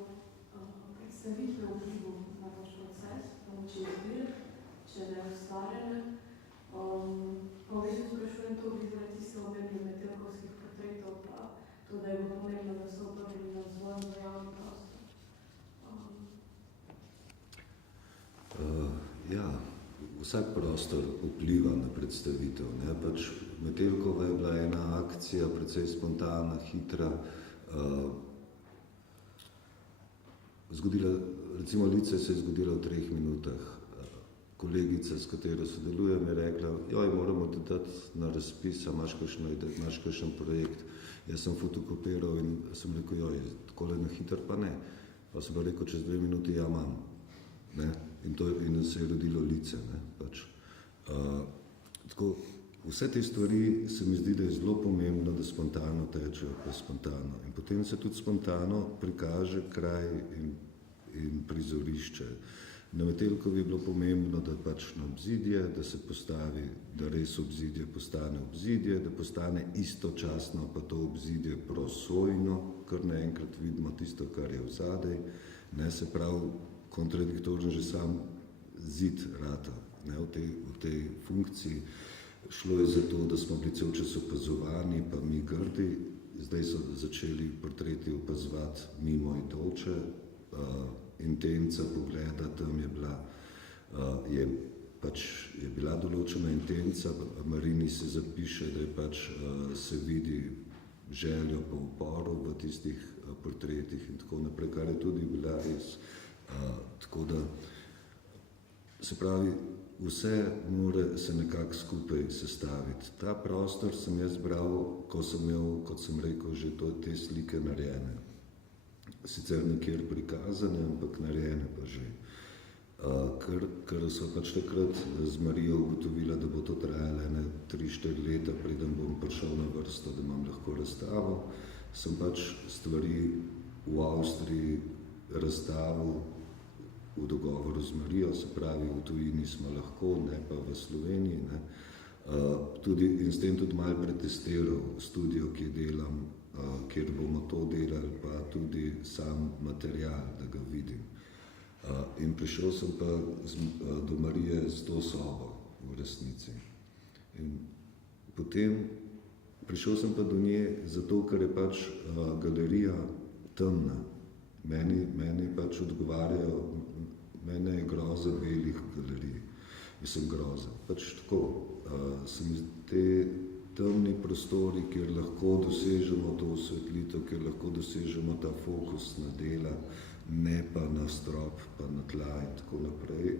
predstavitve vplivu na vaš proces, pomoči izbire, če ne ustvarjene. Pa v bistvu sprašujem to, bi zdaj tiste omenili Metelkovskih portretov, pa to, da je bilo pomembno, da so obrnili na vzvoj za javni prostor. Ja, vsak prostor vpliva na predstavitev, ne, pač Metelkova je bila ena akcija, precej spontana, hitra, zgodila, recimo Lice se je zgodila v 3 minutah. Kolegica, s katero sodelujem, je rekla, joj, moramo te dati na razpis, imaš kakšen projekt. Jaz sem fotokopiral in sem rekel, joj, takole na hiter pa ne. Pa sem pa rekel, čez 2 minuti ja imam. Ne? In se je rodilo Lice. Ne? Pač. Tako, vse te stvari se mi zdi, da je zelo pomembno, da spontano tečejo, pa spontano. In potem se tudi spontano prikaže kraj in prizorišče. Na Metelkovi je bilo pomembno, da pač na obzidje, da se postavi, da res obzidje postane obzidje, da postane istočasno pa to obzidje prosojno, kar naenkrat vidimo tisto, kar je vzadej. Ne, se pravi, kontradiktorno že sam zid rata, ne, v tej funkciji. Šlo je za to, da smo bili cel čas opazovani, pa mi grdi, zdaj so začeli portreti opazovati mimo in dolče. Intenca pogleda tam je bila določena intenca, Marini se zapiše, da je pač se vidi željo po uporu v tistih portretih in tako naprej, kar je tudi bila res. Tako da, se pravi, vse mora se nekako skupaj sestaviti. Ta prostor sem jaz bral, ko sem imel, kot sem rekel, že te slike narejene. Sicer nekjer prikazane, ampak narejene pa že. Ker so pač takrat z Marijo ugotovila, da bo to trajalo 3-4 leta, preden bom prišel na vrsto, da imam lahko razstavo, sem pač stvari v Avstriji razstavil v dogovoru z Marijo, se pravi, v tujini smo lahko, ne pa v Sloveniji. Ne. In s tem tudi malo pretestiral studio, ki delam, kjer bomo to delali, pa tudi sam material, da ga vidim. In prišel sem pa do Marije z to sobo v resnici. In potem prišel sem pa do nje zato, ker je pač galerija temna. Meni pač odgovarjajo, mene je groza belih galerij. Mislim groza. Pač tako, se mi te temni prostori, kjer lahko dosežemo to osvetlitev, kjer lahko dosežemo ta fokus na dela, ne pa na strop, pa na tla in tako naprej,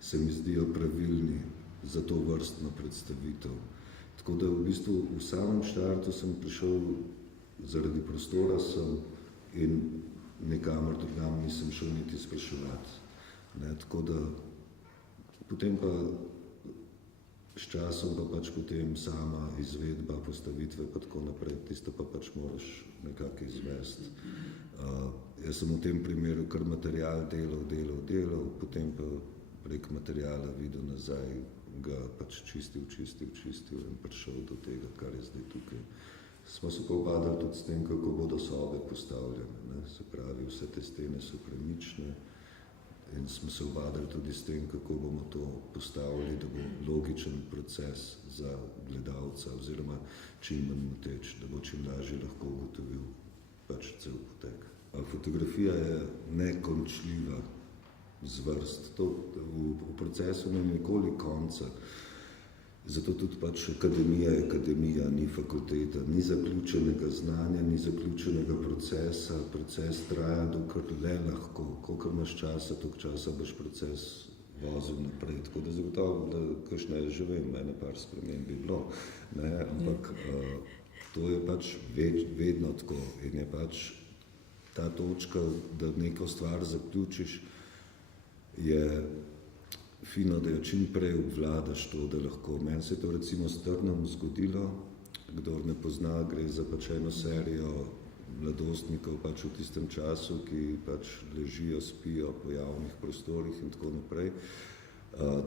se mi zdijo pravilni za to vrstno predstavitev. Tako da v bistvu v samem štartu sem prišel zaradi prostora in nikamor drugam nisem šel niti spraševati. Ne, tako da potem pa s časom pa pač potem sama izvedba, postavitve pa tako naprej, tisto pa pač moraš nekako izvesti. Jaz sem v tem primeru kar material delal, potem pa prek materiala videl nazaj, ga pač čistil in prišel do tega, kar je zdaj tukaj. Smo se pa ubadali tudi s tem, kako bodo sobe postavljene. Ne? Se pravi, vse te stene so premične in smo se ubadali tudi s tem, kako bomo to postavili, da bo logičen proces za gledalca oziroma čim manj moteč, da bo čim lažje lahko ugotovil pač cel potek. Fotografija je nekončljiva zvrst. To v procesu ni nikoli konca. Zato tudi pač akademija je akademija, ni fakulteta, ni zaključenega znanja, ni zaključenega procesa. Proces traja, dokler le lahko. Kolikor imaš časa, toliko časa boš proces vozil naprej. Tako da zagotovo, da kakšne že vem, ene par sprememb bi bilo. Ne? Ampak to je pač vedno tako. In je pač ta točka, da neko stvar zaključiš, je fino, da jo čim prej obvladaš to, da lahko. Meni se je to recimo s Trnom zgodilo, kdor ne pozna, gre za pač eno serijo mladostnikov pač v tistem času, ki pač ležijo, spijo po javnih prostorih in tako naprej.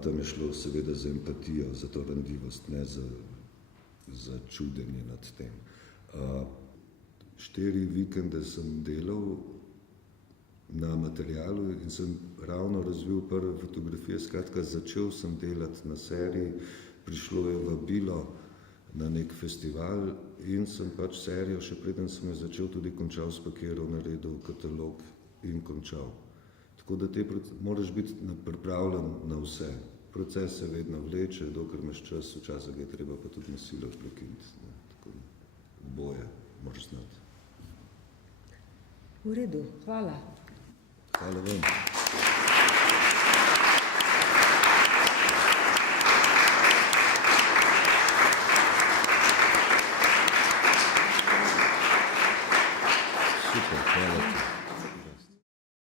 Tam je šlo seveda za empatijo, za to ranljivost, ne za čudenje nad tem. 4 vikende sem delal na materialu in sem ravno razvil prve fotografije. Skratka, začel sem delati na seriji, prišlo je vabilo na nek festival in sem pač serijo, še preden sem jo začel, tudi končal s pakirom, naredil katalog in končal. Tako da moraš biti pripravljen na vse. Proces se vedno vleče, dokler imaš čas, včasih ga je treba pa tudi na silo prekiniti. Tako da oboje moraš znati. V redu, hvala. Hvala vam. Super, hvala ti.